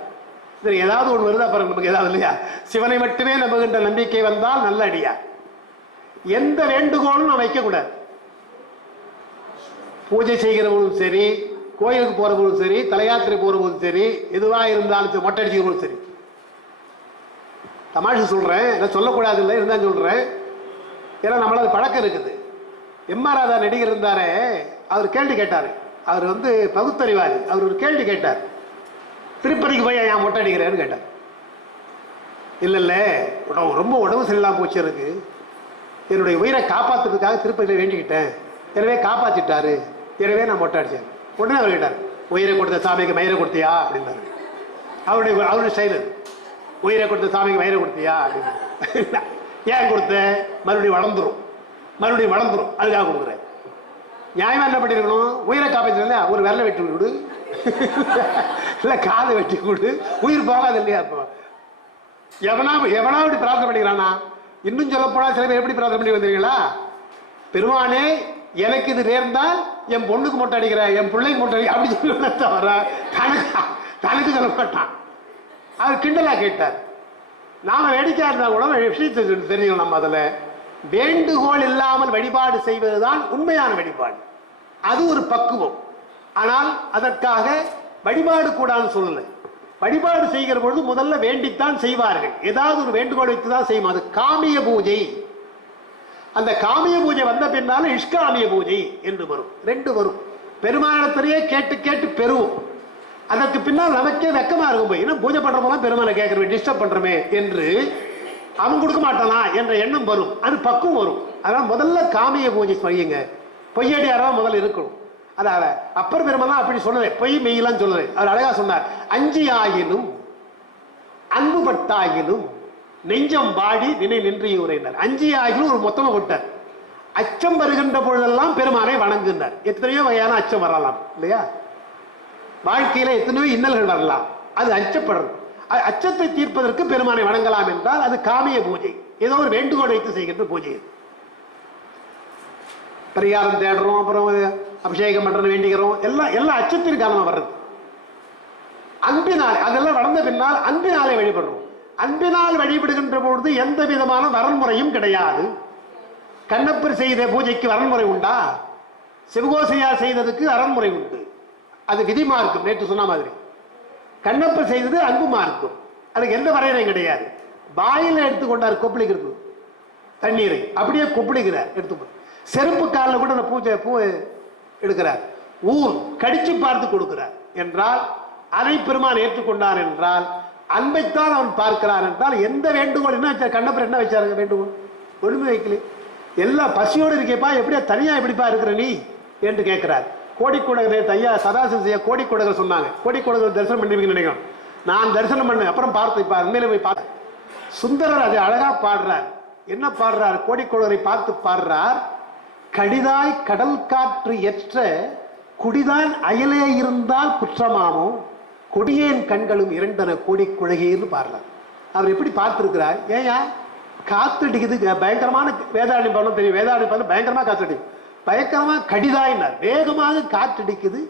சரி ஏதாவது ஒன்று வருதா பாருங்க நமக்கு, ஏதாவது இல்லையா? சிவனை மட்டுமே நம்புகின்ற நம்பிக்கை வந்தால் நல்ல அடியார். எந்த வேண்டுகோளும் நான் வைக்கக்கூடாது. பூஜை செய்கிற போதும் சரி, கோயிலுக்கு போற போதும் சரி, தலையாத்திரை போற போதும் சரி, எதுவாக இருந்தாலும் மொட்டை அடிக்கிற போதும் சரி. தமாஷு சொல்றேன், நான் சொல்லக்கூடாது இல்லை, இருந்தாலும் சொல்றேன். ஏன்னா நம்மள அது பழக்கம் இருக்குது. எம்.ஆர். ராதா நடிகர் இருந்தாரே, அவர் கேள்வி கேட்டாரு. அவர் வந்து பகுத்தறிவாதி. அவர் ஒரு கேள்வி கேட்டார், திருப்பதிக்கு போய் ஏன் மொட்டை அடிக்கிறேன்னு கேட்டார். இல்லை இல்லை ரொம்ப உடம்பு சரியில்லாமல் போச்சு எனக்கு, என்னுடைய உயிரை காப்பாற்றுறதுக்காக திருப்பதியில் வேண்டிக்கிட்டேன், எனவே காப்பாற்றிட்டாரு, எனவே நான் மொட்டை அடித்தேன். உடனே அவர் கேட்டார், உயிரை கொடுத்த சாமிக்கு மயிரை கொடுத்தியா அப்படின்னாரு. அவருடைய ஸ்டைல், உயிரை கொடுத்த சாமிக்கு மயிரை கொடுத்தியா அப்படின்னு. ஏன் கொடுத்த? மறுபடியும் வளர்ந்துரும், மறுபடியும் வளர்ந்துரும், அதுக்காக கொடுக்குறேன். நியாயமா என்ன பண்ணிருக்கணும்? உயிரை காப்பாற்றல ஒரு விரலை வெட்டி விடு, இல்லை காதை வெட்டி கொடு, உயிர் போகாது இல்லையா? அப்போ எவனா இப்படி பிரார்த்தனை பண்ணிக்கிறானா? இன்னும் சொல்ல போனா சில பேர் எப்படி பிரார்த்தனை பண்ணி வந்தீங்களா? பெருமானே எனக்கு இது நேர்ந்தால் என் பொண்ணுக்கு மொட்டை அடிக்கிறேன், என் பிள்ளைக்கு மொட்டை அடிக்க அப்படி சொல்ல தவிர தனக்கு சொல்ல மாட்டான். அவர் கிண்டலா கேட்டார். நாம வேடிக்கையா இருந்தா கூட விஷயத்தை தெரிஞ்சுக்கணும். நம்ம அதில் வேண்டுகோள் இல்லாமல் வழிபாடு செய்வதுதான் உண்மையான வழிபாடு. அது ஒரு பக்குவம். ஆனால் அதற்காக வழிபாடு கூடாதுன்னு சொல்லலை. வழிபாடு செய்கிற பொழுது முதல்ல வேண்டித்தான் செய்வார்கள். ஏதாவது ஒரு வேண்டுகோள் வைத்துதான் செய்யும். அது காமிய பூஜை. அந்த காமிய பூஜை வந்த பின்னால இஷ்காமிய பூஜை என்று வரும். ரெண்டு வரும். பெருமானத்திலேயே கேட்டு கேட்டு பெறுவோம். அதற்கு பின்னால் நமக்கே வெக்கமா இருக்கும், போய் ஏன்னா பூஜை பண்ற போலாம் பெருமானை கேட்கறமே, டிஸ்டர்ப் பண்றமே என்று அவன் கொடுக்க மாட்டானா என்ற எண்ணம் வரும். அது பக்குவம் வரும். அதனால முதல்ல காமிய பூஜை செய்யுங்க. பொய்யடியாரா முதல்ல இருக்கணும். அதாவது அப்பர் பெருமாள் அப்படி சொல்லலை, பொய் மெய்யெல்லாம் சொல்லலை. அவர் அழகா சொன்னார், அஞ்சி ஆகினும் அன்பு பட்டாகினும் நெஞ்சம் பாடி நினை நின்று உரையினார். அஞ்சி ஆகினும் ஒரு மொத்தமா விட்டார். அச்சம் வருகின்ற பொழுதெல்லாம் பெருமானை வணங்குகிறார். எத்தனையோ வகையான அச்சம் வரலாம் இல்லையா? வாழ்க்கையில எத்தனையோ இன்னல்கள் வரலாம், அது அச்சப்படுறது. அச்சத்தை தீர்ப்பதற்கு பெருமானை வணங்கலாம் என்றால் அது காமிய பூஜை. ஏதோ ஒரு வேண்டுகோள் வைத்து செய்கின்ற பூஜை. பரிகாரம் தேடுறோம், அப்புறம் அபிஷேகம் பண்றது வேண்டிக்கிறோம், எல்லாம் அச்சத்தின் காரணமா வர்றது. அன்பினால் அதெல்லாம் வளர்ந்த பின்னால் அன்பினாலே வழிபடுறோம். அன்பினால் வழிபடுகின்ற பொழுது எந்த விதமான வரன்முறையும் கிடையாது. கண்ணப்பர் செய்த பூஜைக்கு வரன்முறை உண்டா? சிவகோசையார் செய்ததுக்கு அரண்முறை உண்டு, அது விதி மார்க்கம். நேற்று சொன்ன மாதிரி கண்ணப்பர் செய்தது அன்பு மார்க்கம், அதுக்கு எந்த வரையறையும் கிடையாது. வாயில எடுத்துக்கொண்டார் கொப்பளிக்கிறது தண்ணீரை, அப்படியே கொப்பளிக்கிறார் எடுத்து. செருப்பு காலில் கூட அந்த பூ எடுக்கிறார். ஊர் கடிச்சு பார்த்து கொடுக்கிறார் என்றால் அதை பெருமான் ஏற்றுக்கொண்டார் என்றால் அன்பைத்தான் அவன் பார்க்கிறான் என்றால் எந்த வேண்டுகோள் என்ன வச்சார்? கண்ணப்பர் என்ன வச்சாருங்க வேண்டுகோள்? ஒண்ணுமே வைக்கல. எல்லா பசியோடு இருக்கேப்பா, எப்படியா தனியா எப்படிப்பா இருக்கிற நீ என்று கேட்கிறார். கோடிக்கூடகர் ஐயா சதாசிவ கோடிக்கூடகர் சொன்னாங்க. கோடிக்கூடகர் தரிசனம் பண்ணிருக்கீங்கன்னு நினைக்கிறோம். நான் தரிசனம் பண்ணேன், அப்புறம் பார்த்து இப்ப அண்மையில போய் பார்த்தேன். சுந்தரர் அதை அழகா பாடுறார். என்ன பாடுறார்? கோடிக்கூடகரை பார்த்து பாடுறார். கடிதாய் கடல் காற்று ஏற்ற குடிதான் அயலே இருந்தால் குற்றமாமோ கொடியேன் கண்களும் இரண்டன கோடி குழகேன்னு பாடுறார். அவர் எப்படி பார்த்திருக்கிறார்? ஏயா காத்தடிக்குது, பயங்கரமான வேதாளி பலம் தெரியும். வேதாளி பலம் பயங்கரமா காத்தடிக்கும், பயங்கரமா கடிதாயினார், வேகமாக காற்றடிக்குது.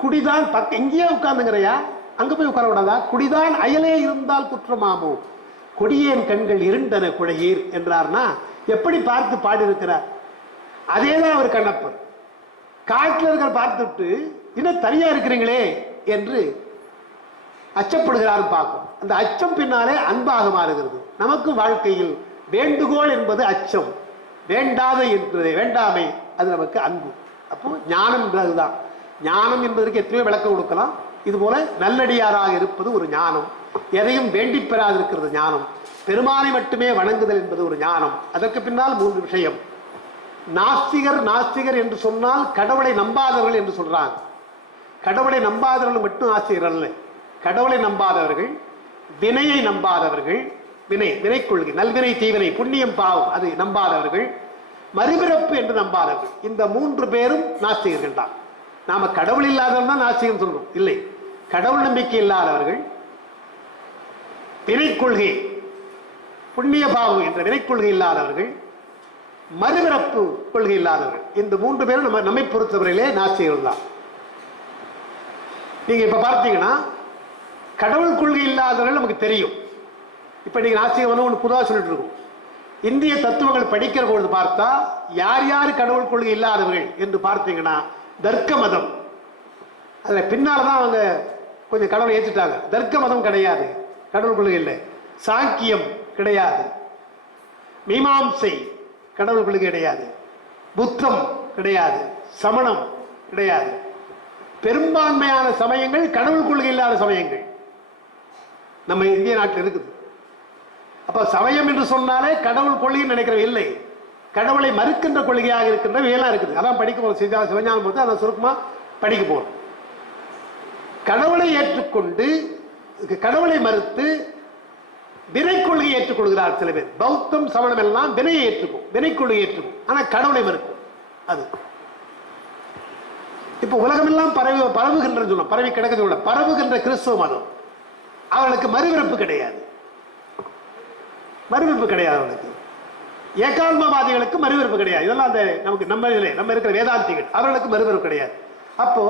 குடிதான் பக்கம் இங்கேயே உட்கார்ந்துங்கிறையா, அங்க போய் உட்கார விடாதா? குடிதான் அயலே இருந்தால் குற்றமாமோ கொடியேன் கண்கள் இருண்டன குழகீர் என்றார்னா எப்படி பார்த்து பாடியிருக்கிறார். அதேதான் அவர் கண்ணப்பர். காட்டில் இருக்கிற பார்த்துட்டு இன்னும் தனியா இருக்கிறீங்களே என்று அச்சப்படுகிறார் பார்க்கும். அந்த அச்சம் பின்னாலே அன்பாக மாறுகிறது. நமக்கு வாழ்க்கையில் வேண்டுகோள் என்பது அச்சம், வேண்டாத என்பது வேண்டாமை, அது நமக்கு அன்பு. அப்போ ஞானம் என்பதுதான். ஞானம் என்பதற்கு எத்தனையோ விளக்கம் கொடுக்கலாம். இது போல நல்லடியாராக இருப்பது ஒரு ஞானம். எதையும் வேண்டி பெறாது இருக்கிறது ஞானம். பெருமானை மட்டுமே வணங்குதல் என்பது ஒரு ஞானம். அதற்கு பின்னால் 3 விஷயம். நாஸ்திகர் நாஸ்திகர் என்று சொன்னால் கடவுளை நம்பாதவர்கள் என்று சொல்றாங்க. கடவுளை நம்பாதவர்கள் மட்டும் நாஸ்திகர் அல்ல. கடவுளை நம்பாதவர்கள், வினையை நம்பாதவர்கள், வினை கொள்கை, நல்வினை தீவினை, புண்ணியம் பாவம் அது நம்பாதவர்கள், மறுபிறப்பு என்று நம்பாதவர்கள். இந்த 3 பேரும் நாஸ்திகர்கள் தான். நாம கடவுள் இல்லாதவர்கள் தான் நாஸ்திகம் சொல்றோம். இல்லை, கடவுள் நம்பிக்கை இல்லாதவர்கள், வினை கொள்கை புண்ணிய பாவம் என்ற வினை கொள்கை இல்லாதவர்கள், மறுபிறப்பு கொள்கை இல்லாதவர்கள். இந்த 3 பேரும் நம்மை பொறுத்தவரையிலே நாஸ்திகர்கள் தான். நீங்க இப்ப பார்த்தீங்கன்னா கடவுள் கொள்கை இல்லாதவர்கள் நமக்கு தெரியும். இப்ப நீங்க நாஸ்திகம் ஒன்று புதுவாக சொல்லிட்டு இருக்கோம். இந்திய தத்துவங்கள் படிக்கிற பொழுது பார்த்தா யார் யார் கடவுள் கொள்கை இல்லாதவர்கள் என்று பார்த்தீங்கன்னா தர்க்க மதம், அதுல பின்னால்தான் அவங்க கொஞ்சம் கடவுளை ஏற்றுட்டாங்க. தர்க்க மதம் கிடையாது, கடவுள் கொள்கை இல்லை. சாங்கியம் கிடையாது, மீமாம்சை கடவுள் கொள்கை கிடையாது, புத்தம் கிடையாது, சமணம் கிடையாது. பெரும்பான்மையான சமயங்கள் கடவுள் கொள்கை இல்லாத சமயங்கள் நம்ம இந்திய நாட்டில் இருக்குது. அப்ப சமயம் என்று சொன்னாலே கடவுள் கொள்கை நினைக்கிற இல்லை, கடவுளை மறுக்கின்ற கொள்கையாக இருக்கின்ற வேலாம் இருக்குது. அதான் படிக்க போறோம். சிவஞானம் பொறுத்து அதை சுருக்கமா படிக்க போறோம். கடவுளை ஏற்றுக்கொண்டு கடவுளை மறுத்து வினை கொள்கையை ஏற்றுக்கொள்கிறார் சில பேர். பௌத்தம் சமணம் எல்லாம் வினையை ஏற்றுக்கும், வினை கொள்கையை ஏற்றுக்கும், ஆனா கடவுளை மறுக்கும். அது இப்ப உலகமெல்லாம் பரவுகின்ற சொல்ல பரவி கிடக்க சொல்ல பரவுகின்ற கிறிஸ்தவ மதம், அவர்களுக்கு மறுபிறப்பு கிடையாது. மறுபிறப்பு கிடையாது அவர்களுக்கு. ஏகான்மவாதிகளுக்கு மறுபிறப்பு கிடையாது. இதெல்லாம் அந்த நமக்கு நம்ம இருக்கிற வேதாந்திகள், அவர்களுக்கு மறுபிறப்பு கிடையாது. அப்போ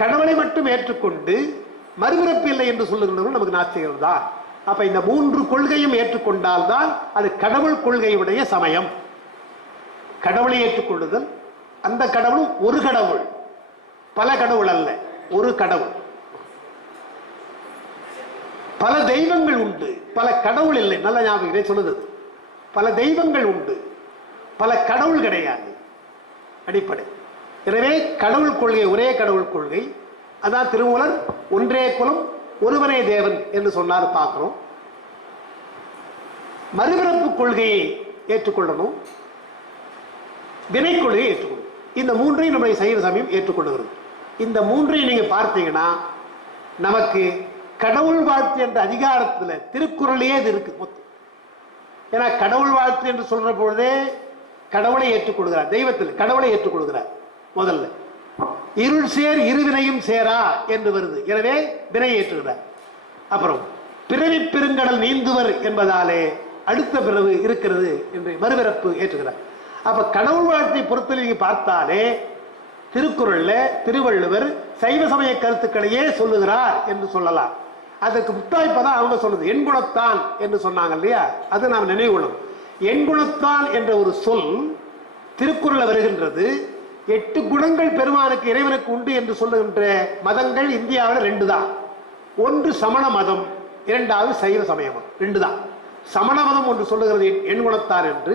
கடவுளை மட்டும் ஏற்றுக்கொண்டு மறுபிறப்பு இல்லை என்று சொல்லுகின்றவர்கள் நமக்கு நாஸ்திகர்கள் தான். அப்ப இந்த 3 கொள்கையும் ஏற்றுக்கொண்டால் தான் அது கடவுள் கொள்கையுடைய சமயம். கடவுளை ஏற்றுக்கொள்ளுதல், அந்த கடவுள் ஒரு கடவுள், பல கடவுள் அல்ல, ஒரு கடவுள். பல தெய்வங்கள் உண்டு, பல கடவுள் இல்லை. நல்ல ஞாபகம் இதை சொல்லுது. பல தெய்வங்கள் உண்டு, பல கடவுள் கிடையாது. அடிப்படை. எனவே கடவுள் கொள்கை ஒரே கடவுள் கொள்கை. அதான் திருமூலர் ஒன்றே குலம் ஒருவனே தேவன் என்று சொன்னார் பார்க்கிறோம். மறுபிறப்பு கொள்கையை ஏற்றுக்கொள்ளணும், வினை கொள்கையை ஏற்றுக்கொள்ளணும். இந்த 3ஐயும் நம்முடைய சைவ சமயம் ஏற்றுக்கொள்ளுகிறது. இந்த 3ஐயும் நீங்க பார்த்தீங்கன்னா நமக்கு கடவுள் வாழ்த்து என்ற அதிகாரத்துல திருக்குறளையே இது இருக்கு மொத்தம். ஏன்னா கடவுள் வாழ்த்து என்று சொல்ற பொழுதே கடவுளை ஏற்றுக்கொள்கிறார், தெய்வத்தில் கடவுளை ஏற்றுக்கொள்கிறார். முதல்ல இருள் சேர் இருவினையும் சேரா என்று வருது, எனவே வினை ஏற்றுகிறார். அப்புறம் பிறவி பெருங்கடல் நீந்துவர் என்பதாலே அடுத்த பிறகு இருக்கிறது என்று மறுபிறப்பு ஏற்றுகிறார். அப்ப கடவுள் வாழ்த்தை பொறுத்தவரை நீங்க பார்த்தாலே திருக்குறள்ல திருவள்ளுவர் சைவ சமய கருத்துக்களையே சொல்லுகிறார் என்று சொல்லலாம். அதற்கு முத்தாய்ப்பதான் அவங்க சொல்லுது. எண்குணத்தான் என்று சொன்னாங்க இல்லையா, அது நாம் நினைவுகொள்ளும். எண்குணத்தான் என்ற ஒரு சொல் திருக்குறள் வருகின்றது. 8 குணங்கள் பெருமானுக்கு இறைவனுக்கு உண்டு என்று சொல்லுகின்ற மதங்கள் இந்தியாவில் 2 தான். ஒன்று சமண மதம், இரண்டாவது சைவ சமயம். 2 தான். சமண மதம் ஒன்று சொல்லுகிறது எண்குணத்தார் என்று,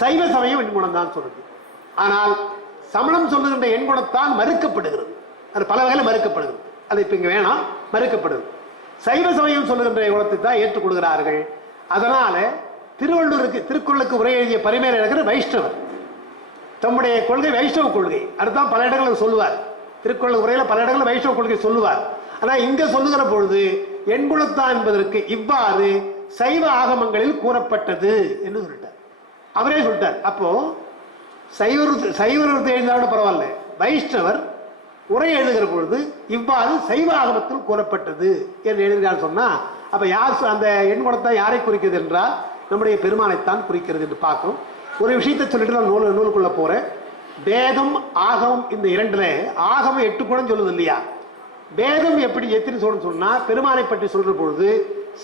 சைவ சமயம் எண்குணம் தான் சொல்லுது. ஆனால் சமணம் சொல்லுகின்ற எண்குணத்தான் மறுக்கப்படுகிறது. அது பல வகையில் மறுக்கப்படுகிறது. அது இப்ப இங்க வேணாம், மறுக்கப்படுது. சைவ சமயம் சொல்லுகின்ற குணத்தை தான் ஏற்றுக்கொள்கிறார்கள். அதனால திருவள்ளுவருக்கு திருக்குறளுக்கு உரை எழுதிய பரிமேலழகர் வைஷ்ணவர். தம்முடைய கொள்கை வைஷ்ணவ கொள்கை. அதுதான் பல இடங்களில் சொல்லுவார். திருக்குறள் உரையில் பல இடங்களில் வைஷ்ணவ கொள்கை சொல்லுவார். ஆனால் இங்க சொல்லுகிற பொழுது எண்குணத்தான் என்பதற்கு இவ்வாறு சைவ ஆகமங்களில் கூறப்பட்டது என்று சொல்லிட்டார். அவரே சொல்லிட்டார். அப்போ சைவர் எழுதினாலும் பரவாயில்ல, வைஷ்ணவர் உரை எழுதுகிற பொழுது இவ்வாறு சைவ ஆகமத்தில் கூறப்பட்டது என்று எழுதுகிறார் சொன்னா, அப்ப யார் அந்த எண்குணத்தான் யாரை குறிக்கிறது என்றால் நம்முடைய பெருமானைத்தான் குறிக்கிறது என்று பார்க்கும். ஒரு விஷயத்தை சொல்லிட்டு நான் நூலுக்குள்ள போறேன். வேதம் ஆகமம் இந்த இரண்டுல ஆகமம் 8 குணம் சொல்லுது இல்லையா? வேதம் எப்படி எத்தனை சொல்லணும் சொன்னா, பெருமானை பற்றி சொல்ற பொழுது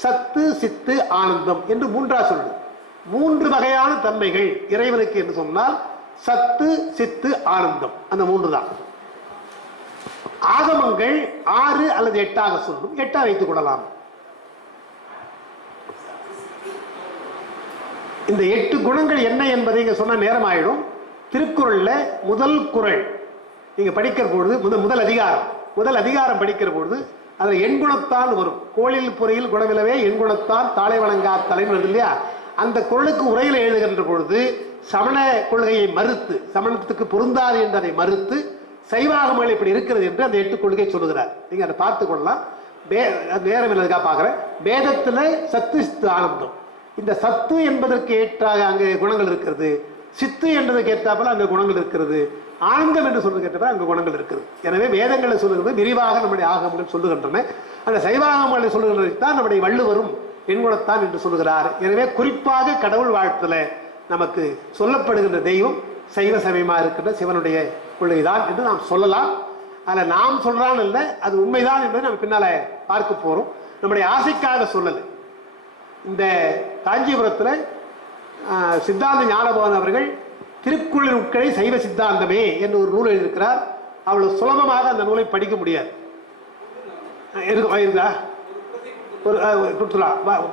சத்து சித்து ஆனந்தம் என்று 3ஆ சொல்லுது. 3 வகையான தன்மைகள் இறைவனுக்கு என்று சொன்னால் சத்து சித்து ஆனந்தம், அந்த 3 தான். ஆகமங்கள் 6 அல்லது 8ஆக சொல்லும். 8ஆ வைத்துக் கொள்ளலாம். இந்த 8 குணங்கள் என்ன என்பதை இங்க சொன்ன நேரம் ஆயிடும். திருக்குறள்ல முதல் குறள் நீங்க படிக்கிற பொழுது முதல் அதிகாரம் படிக்கிற பொழுது அதுல எண்குணத்தான் வரும். கோளில் பொறியில் குணவிலவே எண்குணத்தான் தாளை வணங்கா தலைவர் இல்லையா? அந்த குறளுக்கு உரையில எழுதுகின்ற பொழுது சமண கொள்கையை மறுத்து, சமணத்துக்கு பொருந்தாது என்று அதை மறுத்து சைவாகமங்கள் இப்படி இருக்கிறது என்று அந்த 8 கொள்கை சொல்லுகிறார். நீங்க அதை பார்த்து கொள்ளலாம். நேரம் இல்லதுக்காக பார்க்கிறேன். வேதத்துல சத்து சித்து ஆனந்தம், இந்த சத்து என்பதற்கு ஏற்றாக அங்கே குணங்கள் இருக்கிறது, சித்து என்பதற்கு ஏற்றாப்பல அங்கே குணங்கள் இருக்கிறது, ஆனந்தம் என்று சொல்றது கேட்டப்ப அங்கே குணங்கள் இருக்கிறது. எனவே வேதங்களை சொல்லுகிறது விரிவாக நம்முடைய ஆகமங்கள் சொல்லுகின்றன. அந்த சைவாகமங்களை சொல்லுகின்றதைத்தான் நம்முடைய வள்ளுவரும் எண்குணத்தான் என்று சொல்லுகிறார். எனவே குறிப்பாக கடவுள் வாழ்த்துல நமக்கு சொல்லப்படுகின்ற தெய்வம் சைவ சமயமா இருக்கின்ற சிவனுடைய கொள்கைதான் என்று நாம் சொல்லலாம். அதில் நாம் சொல்றான் இல்லை, அது உண்மைதான் என்பதை நம்ம பின்னால பார்க்க போறோம். நம்முடைய ஆசைக்காக சொல்லலை. இந்த காஞ்சிபுரத்தில் சித்தாந்த ஞானபவன் அவர்கள் திருக்குறளின் உட்கடை சைவ சித்தாந்தமே என்று ஒரு நூல் எழுதியிருக்கிறார். அவ்வளவு சுலபமாக அந்த நூலை படிக்க முடியாது.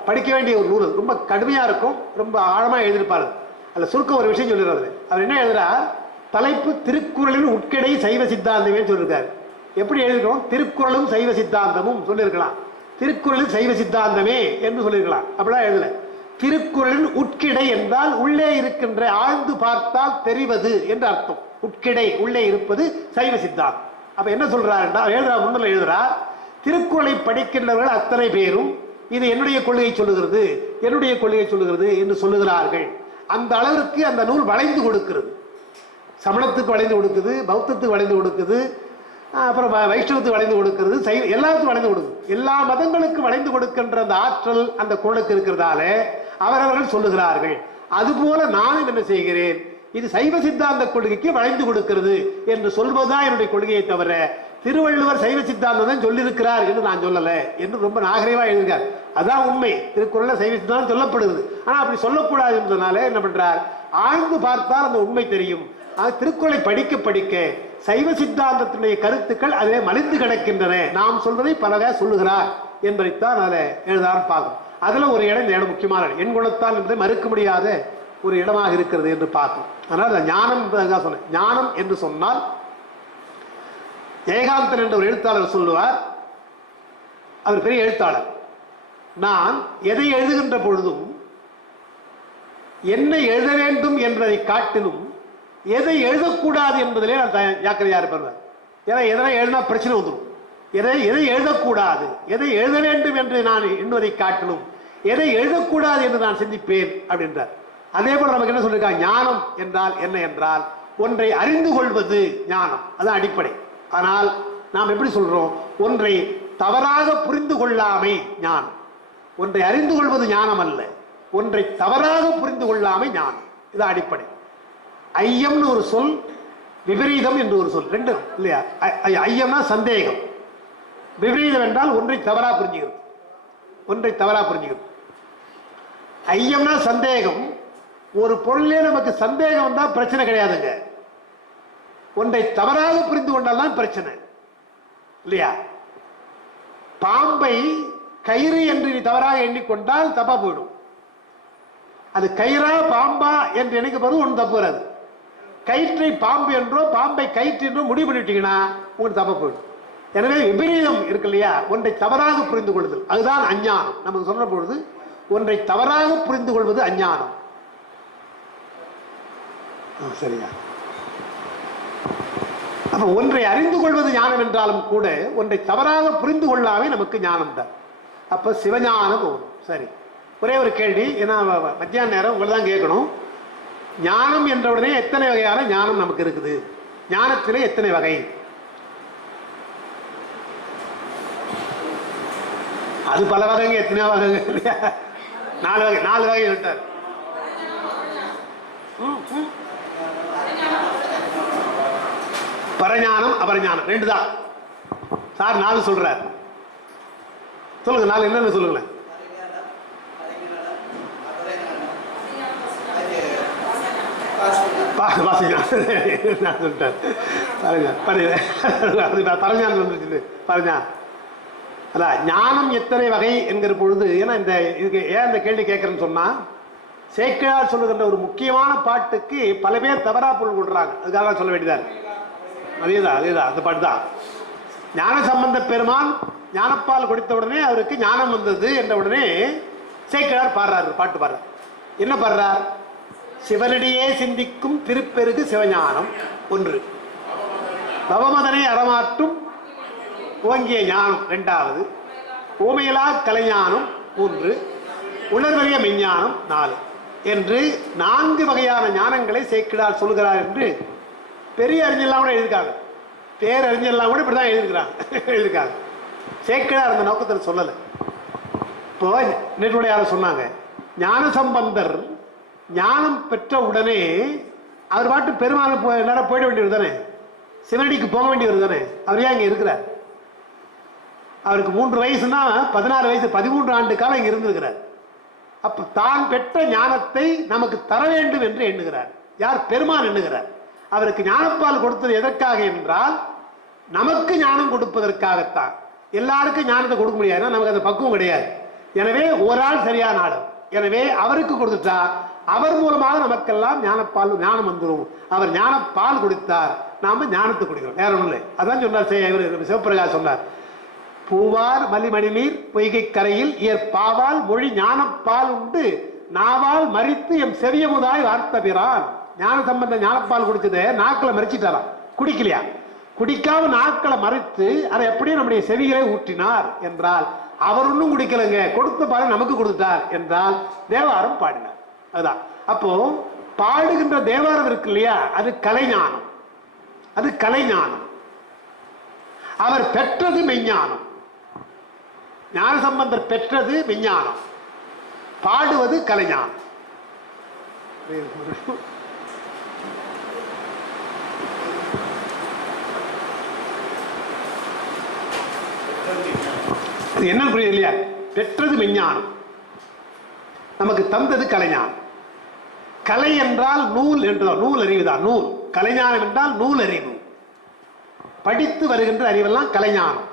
படிக்க வேண்டிய ஒரு நூல், ரொம்ப கடுமையா இருக்கும், ரொம்ப ஆழமா எழுதியிருப்பாரு. அதில் சுருக்க ஒரு விஷயம் சொல்லிடுறாரு. அவர் என்ன எழுதுறார்? தலைப்பு திருக்குறளின் உட்கடை சைவ சித்தாந்தமே சொல்லியிருக்காரு. எப்படி எழுதிருக்கோம்? திருக்குறளும் சைவ சித்தாந்தமும் சொல்லியிருக்கலாம், திருக்குறளின் சைவ சித்தாந்தமே என்று சொல்லியிருக்கலாம். அப்படிலாம் எழுதல. திருக்குறளின் உட்கிடை என்றால் உள்ளே இருக்கின்ற, ஆழ்ந்து பார்த்தால் தெரிவது என்று அர்த்தம். உட்கிடை உள்ளே இருப்பது சைவ சித்தாந்தம். அப்ப என்ன சொல்றார் என்றால், முன்னில் எழுதுறார், திருக்குறளை படிக்கின்றவர்கள் அத்தனை பேரும் இது என்னுடைய கொள்கையை சொல்லுகிறது, என்னுடைய கொள்கையை சொல்லுகிறது என்று சொல்லுகிறார்கள். அந்த அளவிற்கு அந்த நூல் வளைந்து கொடுக்கிறது. சமணத்துக்கு வளைந்து கொடுக்குது, பௌத்தத்துக்கு வளைந்து கொடுக்குது, அப்புறம் வைஷ்ணவத்துக்கு வளைந்து கொடுக்கிறது, எல்லாத்துக்கும் வளைந்து கொடுக்குது. எல்லா மதங்களுக்கும் வளைந்து கொடுக்கின்ற அந்த ஆற்றல் அந்த குறளுக்கு இருக்கிறதால அவரவர்கள் சொல்லுகிறார்கள். அதுபோல நானும் என்ன செய்கிறேன், இது சைவ சித்தாந்த கொள்கைக்கு வளைந்து கொடுக்கிறது என்று சொல்வதுதான் என்னுடைய கொள்கையை தவிர திருவள்ளுவர் சைவ சித்தாந்தம் தான் சொல்லியிருக்கிறார் என்று நான் சொல்லலை என்று ரொம்ப நாகரிகமா எழுதுகிறார். அதான் உண்மை. திருக்குறள்ல சைவ சித்தாந்தம் சொல்லப்படுது. ஆனா அப்படி சொல்லக்கூடாது என்பதனால என்ன பண்றார், ஆழ்ந்து பார்த்தால் அந்த உண்மை தெரியும். திருக்குறளை படிக்க படிக்க சைவ சித்தாந்தத்தினுடைய கருத்துக்கள் அதிலே மலிந்து கிடக்கின்றன. நாம் சொல்வதை பலக சொல்லுகிறார் என்பதைத்தான் அதில் எழுதான்னு பார்க்கும். அதுல ஒரு இடம், இந்த இடம் முக்கியமான எண்குணத்தான் என்பதை மறுக்க முடியாத ஒரு இடமாக இருக்கிறது என்று பார்க்கும். அதனால் ஞானம் சொன்னேன். ஞானம் என்று சொன்னால் ஏகாந்தன் என்ற ஒரு எழுத்தாளர் சொல்லுவார். அவர் பெரிய எழுத்தாளர். நான் எதை எழுதுகின்ற பொழுதும் என்ன எழுத வேண்டும் என்பதை காட்டிலும் எதை எழுதக்கூடாது என்பதிலே நான் ஜாக்கிரதையா இருப்பேன். ஏன்னா எதனை எழுதினா பிரச்சனை வந்துடும். எதை எழுதக்கூடாது, எதை எழுத வேண்டும் என்று நான் எண்ணுவதை காட்டிலும் எதை எழுதக்கூடாது என்று நான் சிந்திப்பேன் அப்படின்றார். அதே போல நமக்கு என்ன சொல்லியிருக்காங்க, ஞானம் என்றால் என்ன என்றால் ஒன்றை அறிந்து கொள்வது ஞானம், அதான் அடிப்படை. ஆனால் நாம் எப்படி சொல்றோம், ஒன்றை தவறாக புரிந்து கொள்ளாமை ஞானம். ஒன்றை அறிந்து கொள்வது ஞானம் அல்ல, ஒன்றை தவறாக புரிந்து கொள்ளாமை ஞானம், இது அடிப்படை. ஐயம்னு ஒரு சொல், விபரீதம் என்று ஒரு சொல், ரெண்டு இல்லையா? ஐயம்னா சந்தேகம், விபரீதம் என்றால் ஒன்றை தவறா புரிஞ்சுக்கிறது, ஒன்றை தவறா புரிஞ்சுக்கிறது. ஐயம்னா சந்தேகம். ஒரு பொருளே நமக்கு சந்தேகம் வந்தா பிரச்சனை கிடையாதுங்க, ஒன்றை தவறாக புரிந்து கொண்டால்தான் பிரச்சனை இல்லையா? பாம்பை கயிறு என்று நீ தவறாக எண்ணிக்கொண்டால் தப்பா போயிடும். அது கயிறா பாம்பா என்று நினைக்கப்படுவது ஒன்று தப்பு வராது. கயிற்றை பாம்பு என்றோ பாம்பை கயிற்று என்றோ முடிவு பண்ணிட்டீங்கன்னா உங்களுக்கு தப்பா போயிடும். எனவே விபரீதம் இருக்கு இல்லையா, ஒன்றை தவறாக புரிந்து கொள்ளுதல், அதுதான் அஞ்ஞானம். நமக்கு சொல்ற பொழுது ஒன்றை தவறாக புரிந்து கொள்வது அஞ்ஞானம். சரியா? அப்ப ஒன்றை அறிந்து கொள்வது ஞானம் என்றாலும் கூட ஒன்றை தவறாக புரிந்து கொள்ளாமே நமக்கு ஞானம் தான். அப்ப சிவஞானம் போகும். சரி, ஒரே ஒரு கேள்வி, ஏன்னா மத்தியான நேரம் உங்களை தான் கேட்கணும். ஞானம் என்றவுடனே எத்தனை வகையான ஞானம் நமக்கு இருக்குது? ஞானத்திலே எத்தனை வகை? அது பல வகைங்க. எத்தனை வகைங்க? 4 வகை. 4 வகை விட்டார். பரஞானம் அபரஞானம் 2 தான் சார். 4 சொல்றார். சொல்லுங்க, 4 என்னன்னு சொல்லுங்களேன். பரஞானம் வந்துச்சு. பரஞானம் அதான் ஞானம் எத்தனை வகை என்கிற பொழுது, ஏன்னா இந்த இதுக்கு ஏன் இந்த கேள்வி கேட்கறேன்னு சொன்னா, சேக்கிழார் சொல்லுகின்ற ஒரு முக்கியமான பாட்டுக்கு பல பேர் தவறா பொருள் கொள்றாங்க. அதுக்காக சொல்ல வேண்டியதா இருக்கு. அதேதான் அந்த பாட்டு தான். ஞான சம்பந்த பெருமான் ஞானப்பால் கொடுத்த உடனே அவருக்கு ஞானம் வந்தது என்ற உடனே சேக்கிழார் பாடுறாரு, பாட்டு பாடுறார். என்ன பாடுறார்? சிவனடியே சிந்திக்கும் திருப்பெருகு சிவஞானம் 1, பவமதனை அறமாற்றும் ஓங்கிய ஞானம் 2, ஊமையிலா கலைஞானம் 3, உணர்வறிய மெஞ்ஞானம் 4 என்று 4 வகையான ஞானங்களை சேக்கிழார் சொல்கிறார் என்று பெரிய அறிஞர்லாம் கூட எழுதியிருக்காங்க. பேரறிஞர்லாம் கூட இப்படிதான் எழுதியிருக்காங்க. சேக்கிழார் அந்த நோக்கத்தில் சொல்லலை. இப்போ நேற்றுடையார் சொன்னாங்க, ஞான சம்பந்தர் ஞானம் பெற்ற உடனே அவர் பாட்டு பெருமாள் போயிட வேண்டியவர் தானே, சிவனடிக்கு போக வேண்டியவர் தானே. அவர் ஏன் இங்கே இருக்கிறார்? அவருக்கு 3 வயசுனா 16 வயசு 13 ஆண்டு காலம் இங்கே இருந்திருக்கிறார். அப்ப தான் பெற்ற ஞானத்தை நமக்கு தர வேண்டும் என்று எண்ணுகிறார். யார்? பெருமான் எண்ணுகிறார். அவருக்கு ஞானப்பால் கொடுத்தது எதற்காக என்றால் நமக்கு ஞானம் கொடுப்பதற்காகத்தான். எல்லாருக்கும் ஞானத்தை கொடுக்க முடியாது, நமக்கு அந்த பக்குவம் கிடையாது. எனவே ஒரு ஆள் சரியான ஆள். எனவே அவருக்கு கொடுத்துட்டா அவர் மூலமாக நமக்கெல்லாம் ஞானம் வந்துடும். அவர் ஞானப்பால் கொடுத்தார், நாம ஞானத்தை குடிக்கிறோம், வேற ஒன்றும் இல்லை. அதான் சொன்னார் சிவபிரகாஷ் சொன்னார், பூவார் மலிமணி நீர் பொய்கை கரையில் பாவால் மொழி ஞானப்பால் உண்டு நாவால் மறித்து எம் செவியமுதாய் வார்த்த பிறான். ஞான சம்பந்த ஞானப்பால் குடிச்சதை நாக்களை மறிச்சிட்டாராம், குடிக்கலையா? குடிக்காம நாக்களை மறித்து அதை எப்படியும் நம்முடைய செவிகளை ஊற்றினார் என்றால் அவர் ஒன்றும் குடிக்கலைங்க, கொடுத்த பால் நமக்கு கொடுத்துட்டார் என்றால் தேவாரம் பாடினார். அதுதான். அப்போ பாடுகின்ற தேவாரம் இருக்கு இல்லையா, அது கலைஞானம். அது கலைஞானம். அவர் பெற்றது மெஞ்ஞானம். ஞான சம்பந்தர் பெற்றது மெஞ்ஞானம், பாடுவது கலைஞானம். என்ன புரியுது இல்லையா? பெற்றது மெஞ்ஞானம், நமக்கு தந்தது கலைஞானம். கலை என்றால் நூல் என்றால் நூல் அறிவுதான். நூல் கலைஞானம் என்றால் நூல் அறிவு, படித்து வருகின்ற அறிவெல்லாம் கலைஞானம்.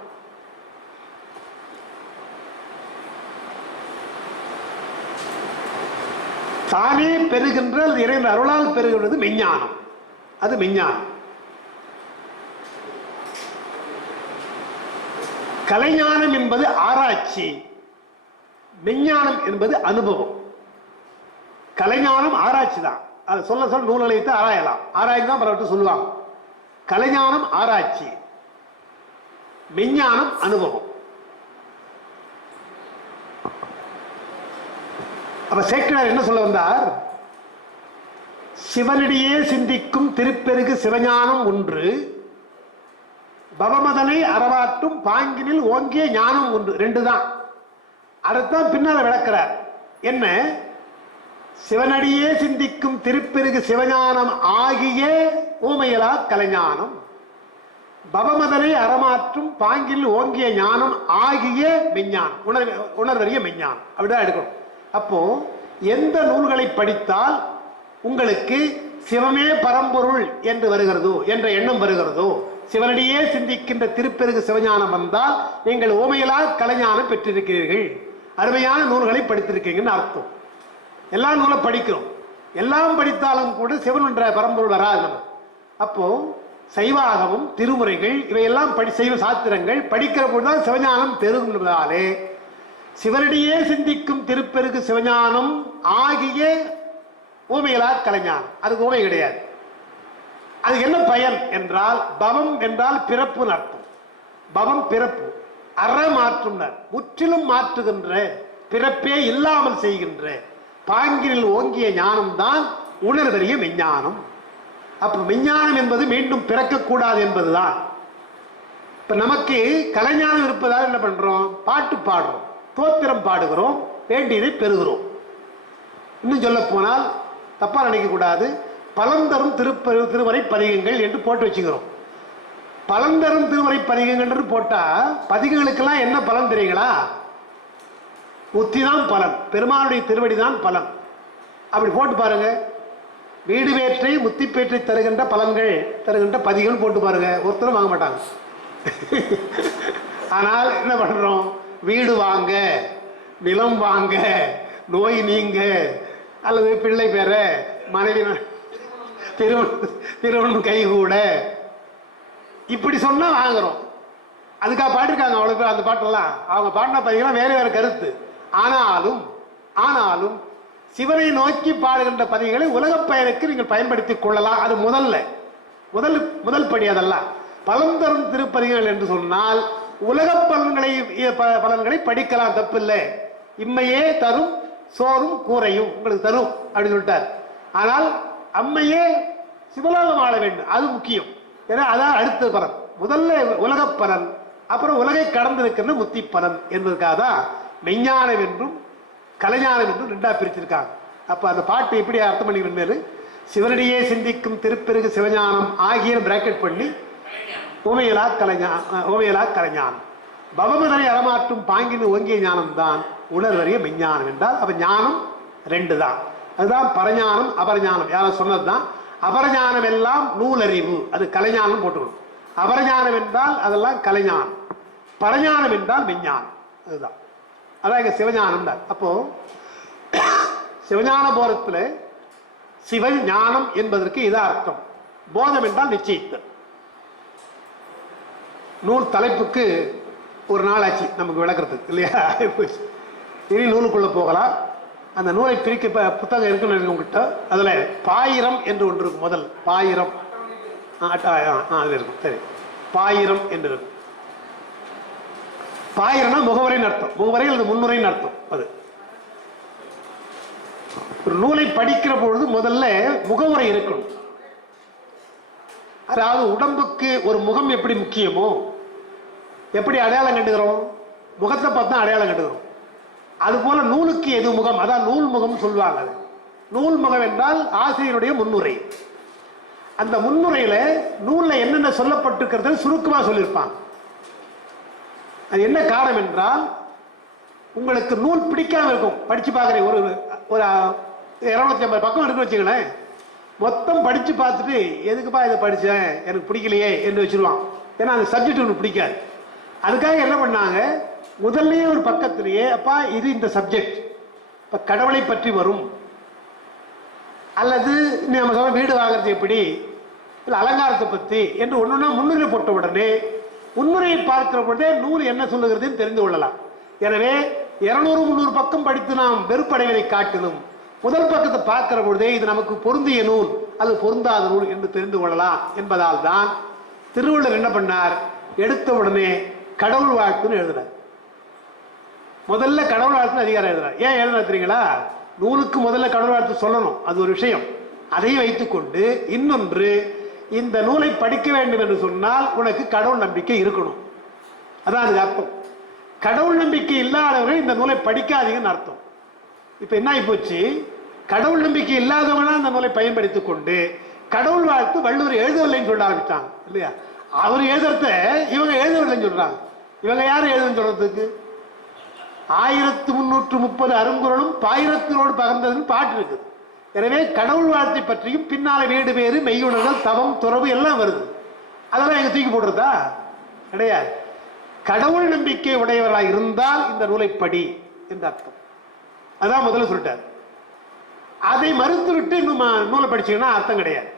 தானே பெறுகின்ற இறைவன் அருளால் பெறுகின்றது மெஞ்ஞானம், அது மெஞ்ஞானம். கலைஞானம் என்பது ஆராய்ச்சி, மெஞ்ஞானம் என்பது அனுபவம். கலைஞானம் ஆராய்ச்சி தான், அதை சொல்ல நூல்களை ஆராயலாம், ஆராய்ச்சி தான் பலவற்றை சொல்லுவாங்க. கலைஞானம் ஆராய்ச்சி, மெஞ்ஞானம் அனுபவம். அப்ப சேக்கிழார் என்ன சொல்ல வந்தார்? சிவனிடையே சிந்திக்கும் திருப்பெருகு சிவஞானம் 1, பவமதனை அறவாற்றும் பாங்கினில் ஓங்கிய ஞானம் 1, 2 தான். அதைத்தான் பின்னால விளக்கிறார். என்ன? சிவனடியே சிந்திக்கும் திருப்பெருகு சிவஞானம் ஆகிய ஊமையலா கலைஞானம், பவமதனை அறமாற்றும் பாங்கில் ஓங்கிய ஞானம் ஆகிய மெஞ்ஞானம், உணர்வறிய மெஞ்ஞானம். அப்படிதான் எடுக்கணும். அப்போ எந்த நூல்களை படித்தால் உங்களுக்கு சிவமே பரம்பொருள் என்று வருகிறதோ என்ற எண்ணம் வருகிறதோ, சிவனடியே சிந்திக்கின்ற திருப்பெருகு சிவஞானம் வந்தால் நீங்கள் ஓமையிலா கலைஞானம் பெற்றிருக்கிறீர்கள், அருமையான நூல்களை படித்திருக்கீங்கன்னு அர்த்தம். எல்லா நூலை படிக்கிறோம், எல்லாம் படித்தாலும் கூட சிவன் என்ற பரம்பொருள் வராது நம்ம. அப்போ சைவாகமும் திருமுறைகள் இவையெல்லாம் சைவ சாத்திரங்கள் படிக்கிற பொழுதுதான் சிவஞானம் பெருகும் என்பதாலே சிவனடியே சிந்திக்கும் திருப்பெருகு சிவஞானம் ஆகிய ஊமையிலா கலைஞானம், அதுக்கு ஊமை கிடையாது. அது என்ன பயன் என்றால், பவம் என்றால் பிறப்புன்னு அர்த்தம். பவம் பிறப்பு, அற மாற்றும், முற்றிலும் மாற்றுகின்ற, பிறப்பே இல்லாமல் செய்கின்ற பாங்கினில் ஓங்கிய ஞானம் தான் உணர்வறிய மெஞ்ஞானம். அப்ப மெஞ்ஞானம் என்பது மீண்டும் பிறக்கக்கூடாது என்பதுதான். இப்ப நமக்கு கலைஞானம் இருப்பதால் என்ன பண்றோம்? பாட்டு பாடுறோம், தோத்திரம் பாடுகிறோம், வேண்டியதை பெறுகிறோம். இன்னும் சொல்ல போனால் தப்பா நினைக்க கூடாது, பலன் தரும் திருவரை பதிகங்கள் என்று போட்டு வச்சுக்கிறோம். பலன் தரும் திருவரை பதிகங்கள் என்று போட்டா பதிகங்களுக்கெல்லாம் என்ன பலன் தெரியுங்களா? முத்தி தான் பலன், பெருமானுடைய திருவடி தான் பலன். அப்படி போட்டு பாருங்க, வீடு வேற்றை முத்தி பேற்றை தருகின்ற பலன்கள் தருகின்ற பதிகள் போட்டு பாருங்க, ஒருத்தரும் வாங்க மாட்டாங்க. ஆனால் என்ன பண்றோம்? வீடு வாங்க, நிலம் வாங்க, நோய் நீங்க, அல்லது பிள்ளை பெற, மனைவி திருமணம் கைகூட, இப்படி சொன்னா வாங்குறோம். அதுக்காக பாடிருக்காங்க அவ்வளவு பேர். அந்த பாட்டெல்லாம் அவங்க பாடின பதிகெல்லாம் வேற வேற கருத்து. ஆனாலும் சிவனை நோக்கி பாடுகின்ற பதிகளை உலக பயனுக்கு நீங்கள் பயன்படுத்திக் கொள்ளலாம். அது முதல் படி. அதெல்லாம் பலன் தரும் திருப்பதிகள் என்று சொன்னால் உலக பலன்களை படிக்கலாம், தப்பில்லை. இம்மையே தரும் சோறும் கூரையும் உங்களுக்கு தரும் அப்படின்னு சொல்லிட்டார். ஆனால் அம்மையே சிவலோகம் ஆள வேண்டும், அது முக்கியம். ஏன்னா அதான் அடுத்த பலன். முதல்ல உலக பலன், அப்புறம் உலகை கடந்திருக்கின்ற முத்தி பலன் என்பதற்காக தான் மெஞ்ஞானம் என்றும் கலைஞானம் என்றும் ரெண்டா பிரிச்சிருக்காங்க. அப்ப அந்த பாட்டு எப்படி அர்த்தம் பண்ணிக்கிறது? சிவனடியே சிந்திக்கும் திருப்பெருகு சிவஞானம் ஆகிய பிராக்கெட் பண்ணி ஓமையலா கலைஞானம். பவமதனை அறமாற்றும் பாங்கின் ஓங்கிய ஞானம் தான் உணர்வறிய மெஞ்ஞானம் என்றால், அப்ப ஞானம் ரெண்டு தான். அதுதான் பரஞானம் அபரஞானம். யாரும் சொன்னதுதான். அபரஞானம் எல்லாம் நூலறிவு, அது கலைஞானம் போட்டுக்கணும். அபரஞானம் என்றால் அதெல்லாம் கலைஞானம், பரஞானம் என்றால் மெஞ்ஞானம். அதுதான் அதான் இங்க சிவஞானம் தான். அப்போ சிவஞான போதத்துல சிவஞானம் என்பதற்கு இதான் அர்த்தம். போதம் என்றால் நிச்சயித்தல். நூல் தலைப்புக்கு ஒரு நாள் ஆச்சு நமக்கு விளக்குறதுக்கு, இல்லையா? இனி நூலுக்குள்ள போகலாம். அந்த நூலை பிரிக்க புத்தகம் இருக்குன்னு உங்ககிட்ட. அதுல பாயிரம் என்று ஒன்று இருக்கும். முதல் பாயிரம் அது இருக்கும். சரி, பாயிரம் என்று இருக்கும். பாயிரம்னா முகவரைன்னு அர்த்தம். முகவரை அல்லது முன்னுரைன்னு அர்த்தம். அது ஒரு நூலை படிக்கிற பொழுது முதல்ல முகவுரை இருக்கணும். அதாவது உடம்புக்கு ஒரு முகம் எப்படி முக்கியமோ, எப்படி அடையாளம் கண்டுகிறோம்? முகத்தை பார்த்தா அடையாளம் கண்டுகிறோம். அதுபோல நூலுக்கு எது முகம்? அதான் நூல் முகம் சொல்லுவாங்க. நூல் முகம் என்றால் ஆசிரியருடைய முன்னுரை. அந்த முன்னுரையில நூல்ல என்னென்ன சொல்லப்பட்டிருக்கிறது சுருக்கமா சொல்லியிருப்பாங்க. அது என்ன காரணம் என்றால், உங்களுக்கு நூல் பிடிக்காம இருக்கும். படிச்சு பார்க்குறேன், ஒரு 250 பக்கம் இருக்குன்னு வச்சுங்களேன். மொத்தம் படிச்சு பார்த்துட்டு எதுக்குப்பா இதை படித்தேன், எனக்கு பிடிக்கலையே என்று வச்சிருவான். ஏன்னா அந்த சப்ஜெக்ட் ஒன்று பிடிக்காது. அதுக்காக என்ன பண்ணாங்க, முதல்லயே ஒரு பக்கத்திலேயே அப்பா இது இந்த சப்ஜெக்ட், இப்போ கடவுளை பற்றி வரும், அல்லது நம்ம சொல்ல வீடு வாங்குறது எப்படி, இல்லை அலங்காரத்தை பற்றி என்று ஒன்றுன்னா முன்னுரை போட்ட உடனே முன்னுரையை பார்க்கிற பொழுதே நூல் என்ன சொல்லுகிறதுன்னு தெரிந்து கொள்ளலாம். எனவே 200-300 பக்கம் படித்து நாம் வெறுப்படைவதை காட்டிலும் முதல் பக்கத்தை பார்க்கிற பொழுதே இது நமக்கு பொருந்திய நூல் அது பொருந்தாத நூல் என்று தெரிந்து கொள்ளலாம் என்பதால் தான் திருவள்ளுவர் என்ன பண்ணார், எடுத்த உடனே கடவுள் வாழ்த்துன்னு எழுதுறார். முதல்ல கடவுள் வாழ்த்துன்னு அதிகாரம் எழுதுறார். ஏன் எழுதுறாரு தெரியுங்களா? நூலுக்கு முதல்ல கடவுள் வாழ்த்து சொல்லணும், அது ஒரு விஷயம். அதையும் வைத்துக்கொண்டு இன்னொன்று, இந்த நூலை படிக்க வேண்டும் என்று சொன்னால் உனக்கு கடவுள் நம்பிக்கை இருக்கணும். அதான் அதுக்கு அர்த்தம். கடவுள் நம்பிக்கை இல்லாதவர்கள் இந்த நூலை படிக்காதீங்கன்னு அர்த்தம். இப்ப என்ன ஆகி போச்சு, கடவுள் நம்பிக்கை இல்லாதவனா இந்த நூலை பயன்படுத்திக் கொண்டு கடவுள் வாழ்த்து வள்ளுவர் எழுதவில்லைன்னு சொல்ல ஆரம்பிச்சாங்க, இல்லையா? அவர் எழுதுறத இவங்க எழுதவில்லைன்னு சொல்றாங்க. இவங்க யாரும் எழுதுன்னு சொல்றதுக்கு? 1330 அருங்குறளும் பாயிரத்தினோடு பகர்ந்ததுன்னு பாட்டு இருக்குது. எனவே கடவுள் வாழ்த்தை பற்றியும் பின்னால வீடு பேரு மெய்யுணர்கள் தவம் துறவு எல்லாம் வருது. அதெல்லாம் எங்க தூக்கி போடுறதா? கிடையாது. கடவுள் நம்பிக்கை உடையவர்களாக இருந்தால் இந்த நூலை படி என்று அர்த்தம். அதான் முதல்ல சொல்லிட்டார். அதை மறுத்து விட்டு இன்னும் நூலை படிச்சீங்கன்னா அர்த்தம் கிடையாது.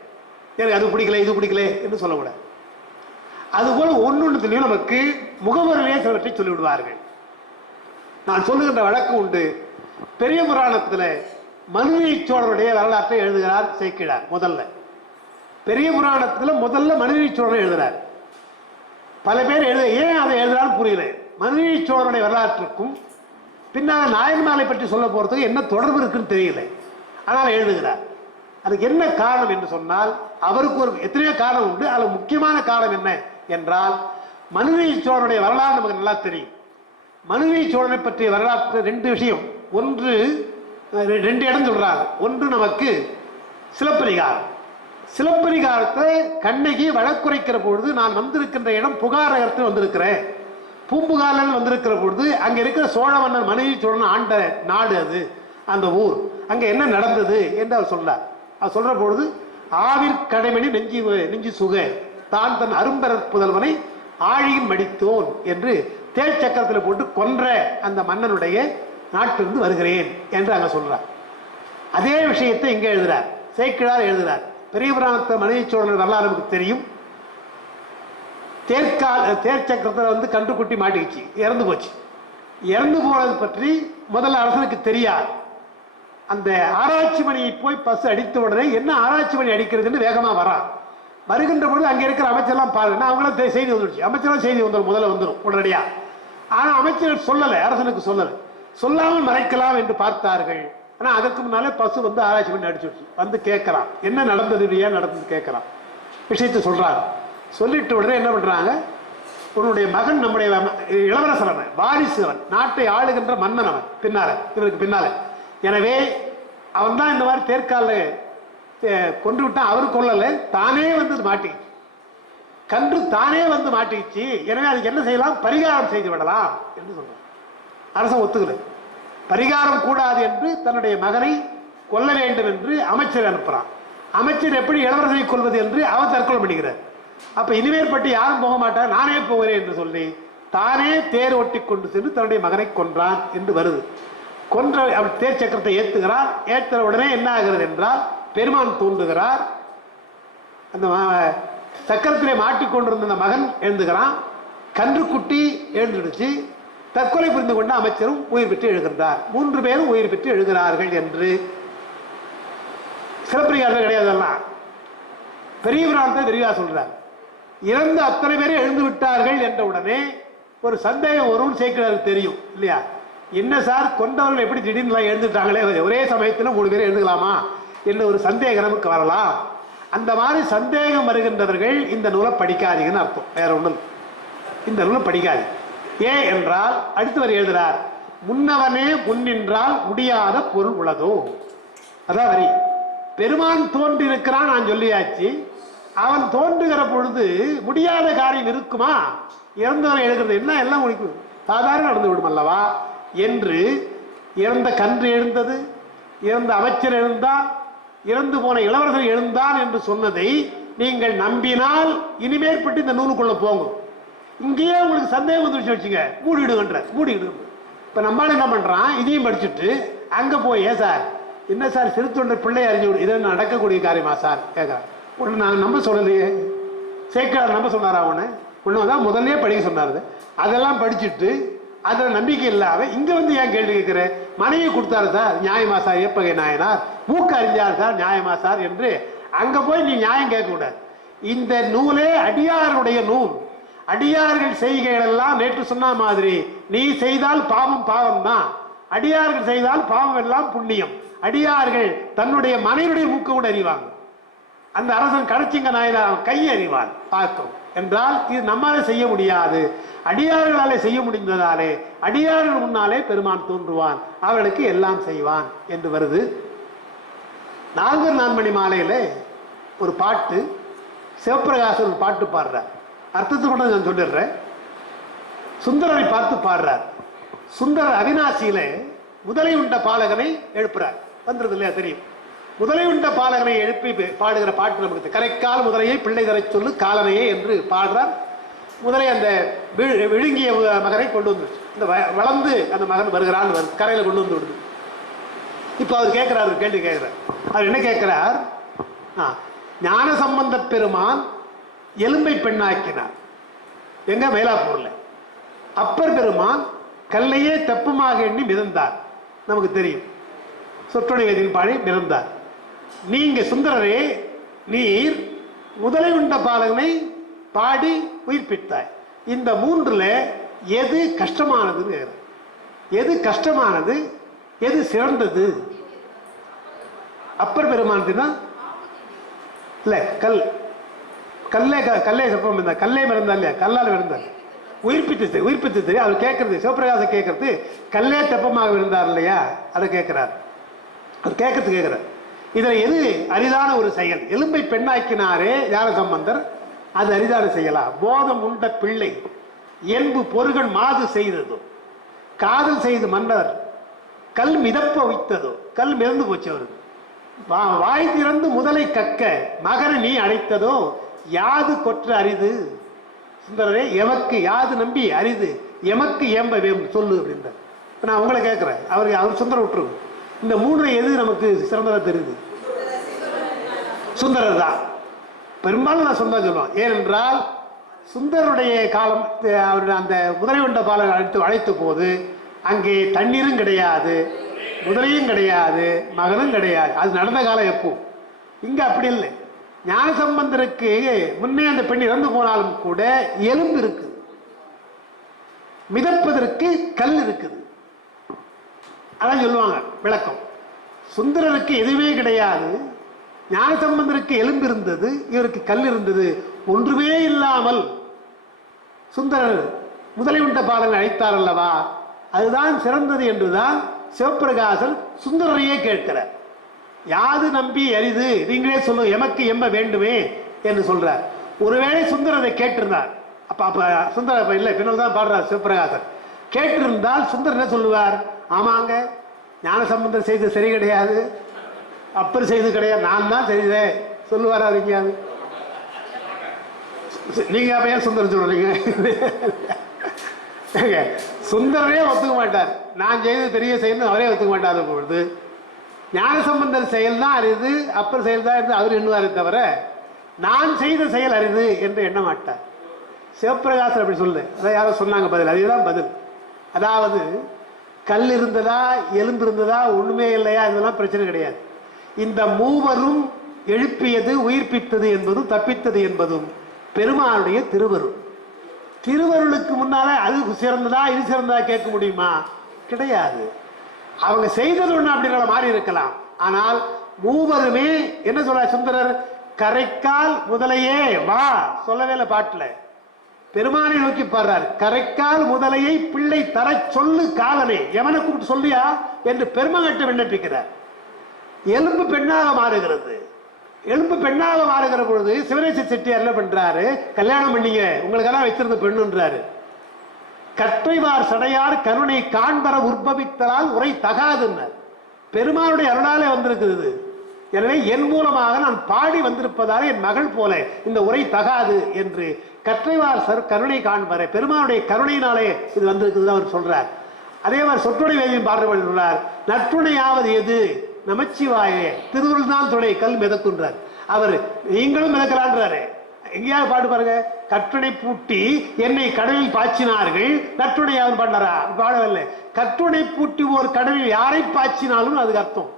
எனக்கு அது பிடிக்கல இது பிடிக்கல என்று சொல்லக்கூடாது. அதுபோல ஒன்னொன்னுலையும் நமக்கு முகவரிலேயே சிலவற்றை சொல்லிவிடுவார்கள். நான் சொல்லுகின்ற வழக்கம் உண்டு. பெரிய புராணத்துல மனுநீதி சோழருடைய வரலாற்றை எழுதுகிறார் சேக்கிழார். முதல்ல பெரிய புராணத்தில் முதல்ல மனுநீதி சோழனை எழுதுறார். பல பேர் ஏன் அதை எழுதுறான்னு புரியல. மனுநீதி சோழனுடைய வரலாற்றுக்கும் பின்னால் நாயன்மாரை பற்றி சொல்ல போறதுக்கு என்ன தொடர்பு இருக்குன்னு தெரியல. ஆனால் எழுதுகிறார். அதுக்கு என்ன காரணம் என்று சொன்னால், அவருக்கு ஒரு எத்தனையோ காரணம் உண்டு. அதில் முக்கியமான காரணம் என்ன என்றால், மனுநீதி சோழனுடைய வரலாறு நமக்கு நல்லா தெரியும். மனுநீதி சோழனை பற்றிய வரலாற்று ரெண்டு விஷயம். ஒன்று, ரெண்டு இடம் சொல்றாங்க. ஒன்று நமக்கு சிலப்பதிகாரம். சிலப்பதிகாரத்தை கண்ணகி வழக்குரைக்கிற பொழுது, நான் வந்திருக்கின்ற இடம் புகார் நகரத்தில் வந்திருக்கிறேன், பூம்புகாரில் வந்திருக்கிற பொழுது அங்கே இருக்கிற சோழ மன்னர் மனுநீதி சோழன் ஆண்ட நாடு அது, அந்த ஊர், அங்கே என்ன நடந்தது என்று அவர் சொல்றார். அவர் சொல்ற பொழுது, ஆவிற்கடைமணி நெஞ்சு சுக தான் தன் அரும்பெறற் புதல்வனை ஆழியின் மடித்தோன் என்று தேர் சக்கரத்தில் போட்டு கொன்ற அந்த மன்னனுடைய நாட்டிலிருந்து வருகிறேன் என்று அங்கே சொல்றார். அதே விஷயத்தை இங்கே எழுதுறார், சேக்கிழார் எழுதுறார். பெரிய புராணத்தை மனுநீதி சோழன் வரலாறு நமக்கு தெரியும். தேர் சக்கரத்தில் கன்றுக்குட்டி மாட்டிக்கிச்சு, இறந்து போச்சு. இறந்து போனது பற்றி முதல்ல அரசனுக்கு தெரியாது. அந்த ஆராய்ச்சி மணியை போய் பசு அடித்த உடனே என்ன ஆராய்ச்சி மணி அடிக்கிறதுன்னு வேகமாக வரான். வருகின்ற பொழுது அங்கே இருக்கிற அமைச்சர்லாம் பாருங்க, அவங்களாம் செய்தி வந்துடுச்சு. அமைச்சரும் செய்தி வந்துடும், முதல்ல வந்துடும் உடனடியாக. ஆனால் அமைச்சர்கள் சொல்லலை, அரசனுக்கு சொல்லலை. சொல்லாமல் மறைக்கலாம் என்று பார்த்தார்கள். ஆனால் அதற்கு முன்னாலே பசு ஆராய்ச்சி பண்ணி அடிச்சுடுச்சு. கேட்கலாம், என்ன நடந்தது, ஏன் நடந்தது கேட்கலாம். விஷயத்தை சொல்றாங்க. சொல்லிட்டு உடனே என்ன பண்றாங்க, உன்னுடைய மகன் நம்முடைய இளவரசர் அவன், வாரிசு அவன், நாட்டை ஆளுகின்ற மன்னன் அவன், பின்னால இவருக்கு பின்னால. எனவே அவன் தான் இந்த மாதிரி தேர்கால கொண்டு விட்டான். அவரு கொள்ளல, தானே மாட்டிக்கிச்சு, கன்று தானே மாட்டிக்கிச்சு. எனவே அதுக்கு என்ன செய்யலாம், பரிகாரம் செய்து விடலாம் என்று சொல்றான். அரசன் ஒத்துக்கல. பரிகாரம் கூடாது என்று தன்னுடைய மகனை கொல்ல வேண்டும் என்று அமைச்சர் அனுப்புறான். அமைச்சர் எப்படி இளவரசரை கொள்வது என்று அவன் தற்கொலை பண்ணிக்கிறார். அப்ப இனிமேல் பட்டு யாரும் போக மாட்டார், நானே போகிறேன் என்று சொல்லி தானே தேர் ஒட்டி கொண்டு சென்று தன்னுடைய மகனை கொன்றான் என்று வருது. கொன்ற அவர் தேர் சக்கரத்தை ஏற்றுகிறார். ஏற்ற உடனே என்ன ஆகிறது என்றால், பெருமான் தூண்டுகிறார். அந்த சக்கரத்திலே மாட்டிக்கொண்டிருந்த மகன் எழுந்துகிறான். கன்றுக்குட்டி எழுந்துடுச்சு. தற்கொலை புரிந்து கொண்ட அமைச்சரும் உயிர் பெற்று எழுகின்றார். 3 பேரும் உயிர் பெற்று எழுகிறார்கள் என்று சிலப்பதிகாரத்தில் கிடையாதெல்லாம் பெரிய புராணத்தை விரிவாக சொல்றார். இறந்து அத்தனை பேரும் எழுந்து விட்டார்கள் என்ற உடனே ஒரு சந்தேகம் வரும்னு சேக்கிழாருக்கு தெரியும் இல்லையா. என்ன சார், கொண்டவர்கள் எப்படி திடீர்னு எழுந்துட்டாங்களே, ஒரே சமயத்தில் 3 பேர் எழுதுக்கலாமா என்ற ஒரு சந்தேகம் நமக்கு வரலாம். அந்த மாதிரி சந்தேகம் வருகின்றவர்கள் இந்த நூலை படிக்காதீங்கன்னு அர்த்தம், வேற ஒன்றும். இந்த நூலை படிக்காது. ஏன் என்றால் அடுத்து வரை எழுதுறார், முன்னவனே முன்னின்றால் முடியாத பொருள் உள்ளதோ. அதான் வரி. பெருமான் தோன்றிருக்கிறான் நான் சொல்லியாச்சு. அவன் தோன்றுகிற பொழுது முடியாத காரியம் இருக்குமா? இறந்தவரை எழுதுறது என்ன, எல்லாம் முடிக்கும், சாதாரண நடந்து விடும் அல்லவா என்று. இறந்த கன்று எழுந்தது, இறந்த அமைச்சர் எழுந்தார், இறந்து போன இளவரசர் எழுந்தான் என்று சொன்னதை நீங்கள் நம்பினால் இனிமேற்பட்டு இந்த நூலுக்குள்ள போங்க. இங்கேயே உங்களுக்கு சந்தேகம் வந்துருச்சு வச்சுங்க, மூடிடுங்கன்ற, மூடிடு. இப்ப நம்மளால என்ன பண்றான், இதையும் படிச்சுட்டு அங்க போய், ஏன் சார் என்ன சார் சிறுத்தொண்டை பிள்ளை அறிஞ்சு விடு, இதை நடக்கக்கூடிய காரியமா சார் கேட்கறான். ஒன்று நாங்கள் நம்ப சொல்லலையே, சேக்கிழார் நம்ப சொன்னாரா? ஒன்று தான் முதல்ல படிக்க சொன்னாரு. அதெல்லாம் படிச்சுட்டு அதில் நம்பிக்கை இல்லாம இங்க ஏன் கேள்வி கேட்கிற? மனைவி கொடுத்தாரு சார், நியாயமா சார்? ஏப்பகை நாயனார் மூக்கு அறிஞ்சார் சார், நியாயமா சார் என்று அங்க போய் நீ நியாயம் கேட்க கூடாது. இந்த நூலே அடியாருடைய நூல். அடியார்கள் செய்கைகள் எல்லாம் நேற்று சொன்ன மாதிரி, நீ செய்தால் பாவம் பாவம் தான், அடியார்கள் செய்தால் பாவம் எல்லாம் புண்ணியம். அடியார்கள் தன்னுடைய மனைவியுடைய மூக்க கூட அறிவாங்க. அந்த அரசன் கடைச்சிங்க நாயனார் கை அறிவார் பார்க்கும் என்றால், இது நம்மாலே செய்ய முடியாது, அடியார்களாலே செய்ய முடிந்ததாலே அடியார்கள் முன்னாலே பெருமான் தோன்றுவான், அவர்களுக்கு எல்லாம் செய்வான் என்று வருது. நாகர் நான்மணி மாலையில ஒரு பாட்டு, சிவப்பிரகாசர் ஒரு பாட்டு பாடுறார். அர்த்தத்தை மட்டும் நான் சொல்லிடுறேன். சுந்தரரை பார்த்து பாடுறார். சுந்தரர் அவிநாசியில முதலை உண்ட பாலகனை எழுப்புறார். வந்துருது இல்லையா, தெரியும். முதலை உண்ட பாலகனை எழுப்பி பாடுகிற பாட்டு நமக்கு, கரைக்கால் முதலையை பிள்ளை தரை சொல்லு காலனையே என்று பாடுறார். முதலை அந்த விழுங்கிய மகனை கொண்டு வந்துருச்சு. இந்த வளர்ந்து அந்த மகன் வருகிறான், கரையில கொண்டு வந்து விடுது. இப்ப அவர் கேட்கிறார், கேள்வி கேட்கிறார். அவர் என்ன கேட்கிறார், ஞான சம்பந்த பெருமான் எலும்பை பெண்ணாக்கினார் எங்க மயிலாப்பூர்ல. அப்பர் பெருமான் கல்லையே தெப்பமாக எண்ணி மிதந்தார், நமக்கு தெரியும். சொற்றொடை பாடி மிதந்தார். நீங்க சுந்தரரே, நீர் முதலை உண்ட பாலகனை பாடி உயிர்ப்பித்தாய். இந்த மூன்றுல எது கஷ்டமானதுன்னு, எது கஷ்டமானது, எது சிறந்தது? அப்பர் பெருமானதுன்னா இல்ல கல்லே செப்பம் இருந்தா, கல்லே மறந்தா இல்லையா, கல்லால் இருந்தார், உயிர்ப்பித்தது அவர் கேட்கறது, சிவபிரகாசம் கேட்கறது கல்லே தெப்பமாக இருந்தார் இல்லையா, அதை கேட்கிறார். அவர் கேட்கறார். இதுல எது அரிதான ஒரு செயல்? எலும்பை பெண்ணாக்கினாரே ஞானசம்பந்தர், அது அரிதான செயலா? போதம் உண்ட பிள்ளை என்பு பொருகன் மாது செய்ததோ, காதல் செய்து மன்னர் கல் மிதப்ப வைத்ததோ, கல் மிதந்து போச்சு அவருக்கு. வாய் திறந்து முதலை கக்க மகர நீ அழைத்ததோ, யாது கொற்ற அரிது சுந்தரரே, எமக்கு யாது நம்பி அரிது, எமக்கு ஏம்ப வேணும் சொல்லு அப்படின்ற. நான் உங்களை கேட்கிறேன், அவர் சுந்தரம் விட்டுருங்க. இந்த மூன்று எது நமக்கு சிறந்ததாக தெரியுது? சுந்தரர் தான் பெரும்பாலும் நான் சொந்தம் சொல்லுவேன். ஏனென்றால் சுந்தருடைய காலம், அவருடைய அந்த முதலை உண்ட பாலன் அழைத்த போது அங்கே தண்ணீரும் கிடையாது, முதலையும் கிடையாது, மகனும் கிடையாது. அது நடந்த காலம் எப்போ. இங்க அப்படி இல்லை. ஞானசம்பந்தருக்கு முன்னே அந்த பெண் இறந்து போனாலும் கூட எலும்பு இருக்குது, மிதப்பதற்கு கல் இருக்குது. அதான் சொல்லுவாங்க விளக்கம். சுந்தரருக்கு எதுவுமே கிடையாது, ஞானசம்பந்தருக்கு எலும்பு இருந்தது, இவருக்கு கல் இருந்தது. ஒன்றுமே இல்லாமல் சுந்தரர் முதலை உண்ட பாலனை அழைத்தார் அல்லவா, அதுதான் சிறந்தது என்றுதான் சிவபிரகாசன் சுந்தரரையே கேட்கிறார். யாது நம்பி அரிது, நீங்களே சொல்லுங்க, எமக்கு எம்ப வேண்டுமே என்று சொல்றார். ஒருவேளை சுந்தரரை கேட்டிருந்தார், அப்ப சுந்தர இல்லை, பின்னால் தான் பாடுறார் சிவபிரகாசன். கேட்டிருந்தால் சுந்தரர் என்ன சொல்லுவார்? ஆமாங்க, ஞானசம்பந்தர் செய்து சரி கிடையாது, அப்பர் செய்து கிடையாது, நான் தான் செய்தேன் சொல்லுவார். அவர் எங்கேயாவது நீங்க அப்ப ஏன் சுந்தரம் சொல்றீங்க? சுந்தரரே ஒத்துக்க மாட்டார், நான் செய்தது பெரிய செயல் அவரே ஒத்துக்க மாட்டார். பொழுது ஞானசம்பந்தர் செயல் தான் அரிது, அப்பர் செயல் தான் இருந்து அவர் எண்ணுவாரே தவிர நான் செய்த செயல் அரிது என்று எண்ண மாட்டார். சிவபிரகாசர் அப்படி சொல்லு, அதை யாரோ சொன்னாங்க பதில், அதுதான் பதில். அதாவது கல் இருந்ததா எலும்பு இருந்ததா ஒண்ணுமே இல்லையா, இதெல்லாம் பிரச்சனை கிடையாது. இந்த மூவரும் எழுப்பியது உயிர்ப்பித்தது என்பதும் தப்பித்தது என்பதும் பெருமானுடைய திருவருள். திருவருளுக்கு முன்னால அது சிறந்ததா இது சிறந்ததா கேட்க முடியுமா? கிடையாது. அவங்க செய்தது ஒண்ணு அப்படிங்கிற மாறி இருக்கலாம். ஆனால் மூவருமே என்ன சொல்ற சுந்தரர், கரைக்கால் முதலையே வா சொல்லவே இல்லை பாட்டுல, பெருமானை நோக்கி பாடுறார். கரைக்கால் முதலையை பிள்ளை தர சொல்லு காலனே, எவனை கூப்பிட்டு சொல்லியா என்று பெருமகட்ட விண்ணப்பிக்கிறார். எலும்பு பெண்ணாக மாறுகிறது. எலும்பு பெண்ணாக மாறுகிற பொழுது சிவனேச செட்டியார் என்ன பண்றாரு, கல்யாணம் பண்ணீங்க உங்களுக்கெல்லாம் வச்சிருந்த பெண்ணுன்றாரு. கற்றைவார் சடையார் கருணை காண்பர உற்பவித்தலால் உரை தகாதுன்னர். பெருமானுடைய அருளாலே வந்திருக்கிறது. எனவே என் மூலமாக நான் பாடி வந்திருப்பதால் என் மகள் போல இந்த உரை தகாது என்று கற்றைவார் கருணை காண்பர, பெருமானுடைய கருணையினாலே இது வந்திருக்குதுன்னு அவர் சொல்றார். அதே மாதிரி சொற்றுடை வேதியின் பாடுபடி சொல்றார், நற்றுணையாவது எது நமச்சிவாயே, திருவுருள் தான் துணை, கல் மிதக்குன்றார். அவர் நீங்களும் மிதக்கிறான்றாரு. எங்கேயாவது பாட்டு பாருங்க, கற்றுணை பூட்டி என்னை கடலில் பாய்ச்சினார்கள், நற்றுணையாவது பாடினாரா? பாடவில்லை. கற்றுணை பூட்டி ஒரு கடலில் யாரை பாய்ச்சினாலும் அதுக்கு அர்த்தம்,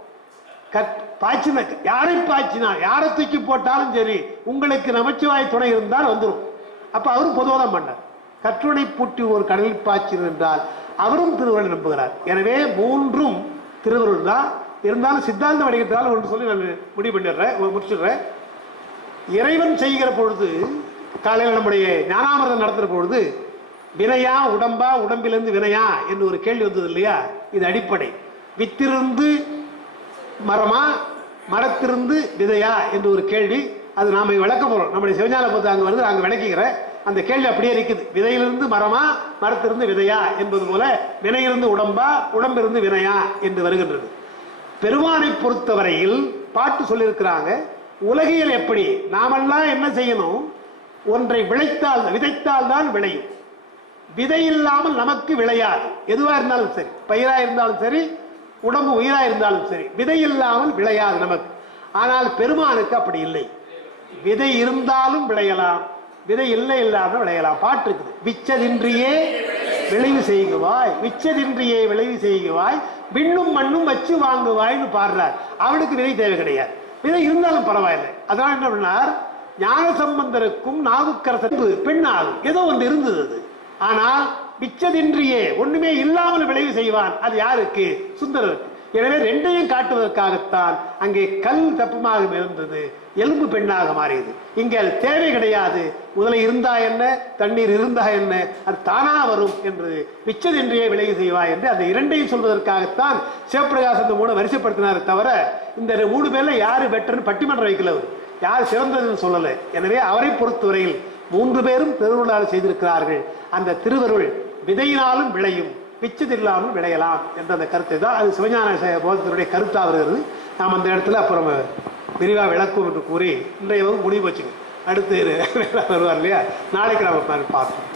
பாய்ச்சின யாரை பாய்ச்சினா யாரை தூக்கி போட்டாலும் சரி உங்களுக்கு நமச்சிவாய் துணை இருந்தால் வந்துடும். அப்ப அவரும் பொதுவாக பண்ணார். கற்றுணை பூட்டி ஒரு கடலில் பாய்ச்சினர் என்றால் அவரும் திருவருளை நம்புகிறார். எனவே மூன்றும் திருவருள் தான். இருந்தாலும் சித்தாந்த வடிகத்தால் ஒன்று சொல்லி நான் முடிவு பண்ணிடுறேன், முடிச்சிடுறேன். இறைவன் செய்கிற பொழுது, காலையில் நம்முடைய ஞானாமிர்தம் நடத்துகிற பொழுது வினையா உடம்பா உடம்பிலிருந்து வினையா என்று ஒரு கேள்வி வந்தது இல்லையா? இது அடிப்படை. வித்திருந்து மரமா மரத்திலிருந்து விதையா என்று ஒரு கேள்வி, அது நாம விளக்க போறோம். நம்முடைய சிவஞான பத்து அங்கே வருது, அங்கே விளக்குகிற அந்த கேள்வி அப்படியே இருக்குது. விதையிலிருந்து மரமா மரத்திலிருந்து விதையா என்பது போல வினையிலிருந்து உடம்பா உடம்பிலிருந்து வினையா என்று வருகின்றது. பெருமானை பொறுத்தவரையில் பாட்டு சொல்லியிருக்கிறாங்க, உலகியல் எப்படி நாமெல்லாம் என்ன செய்யணும், ஒன்றை விதைத்தால் தான் விளையும். விதை இல்லாமல் நமக்கு விளையாது. எதுவா இருந்தாலும் சரி, பயிரா இருந்தாலும் சரி, உடம்பு உயிரா இருந்தாலும் சரி, விதை இல்லாமல் விளையாது நமக்கு. ஆனால் பெருமானுக்கு அப்படி இல்லை. விதை இருந்தாலும் விளையலாம், விதை இல்லை இல்லாமல் விளையலாம். பாட்டு இருக்குது, விச்சதின்றியே விளைவு செய்குவாய், விச்சதின்றியே விளைவு செய்குவாய், விண்ணும் மண்ணும் வச்சு வாங்குவாய்னு பாடுறார். அவனுக்கு விதை தேவை கிடையாது, விதை இருந்தாலும் பரவாயில்லை. அதனால என்ன பண்ணார், ஞானசம்பந்தருக்கும் நாவுக்கரசருக்கும் பெண்ணாகும் ஏதோ ஒன்று இருந்தது அது. ஆனால் மிச்சதின்றியே ஒண்ணுமே இல்லாமல் விளைவு செய்வான். அது யாருக்கு? சுந்தரருக்கு. எனவே ரெண்டையும் காட்டுவதற்காகத்தான் அங்கே கல் தப்பமாக இருந்தது, எலும்பு பெண்ணாக மாறியது. இங்கே அது தேவை கிடையாது. முதலை இருந்தா என்ன, தண்ணீர் இருந்தா என்ன, அது தானா வரும் என்று மிச்சதின்றியே விளைவு செய்வாய் என்று அந்த இரண்டையும் சொல்வதற்காகத்தான் சிவபிரகாசம் இந்த 3 வரிசைப்படுத்தினார். தவிர இந்த 3 பேர்ல யாரு பெட்டர்னு பட்டிமன்றம் வைக்கல, யார் சிறந்ததுன்னு சொல்லலை. எனவே அவரை பொறுத்தவரையில் 3 பேரும் திருவருளால் செய்திருக்கிறார்கள். அந்த திருவருள் விதையினாலும் விளையும், பிச்சதில்லாமல் விளையலாம் என்ற அந்த கருத்தை தான் அது சிவஞான போதத்தினுடைய கருத்தாக வருகிறது. நாம் அந்த இடத்துல அப்புறம் விரிவாக விளக்கும் என்று கூறி இன்றைய வகுப்பு முடிவு வச்சுங்க. அடுத்து வருவார் இல்லையா, நாளைக்கு நம்ம பார்ப்போம்.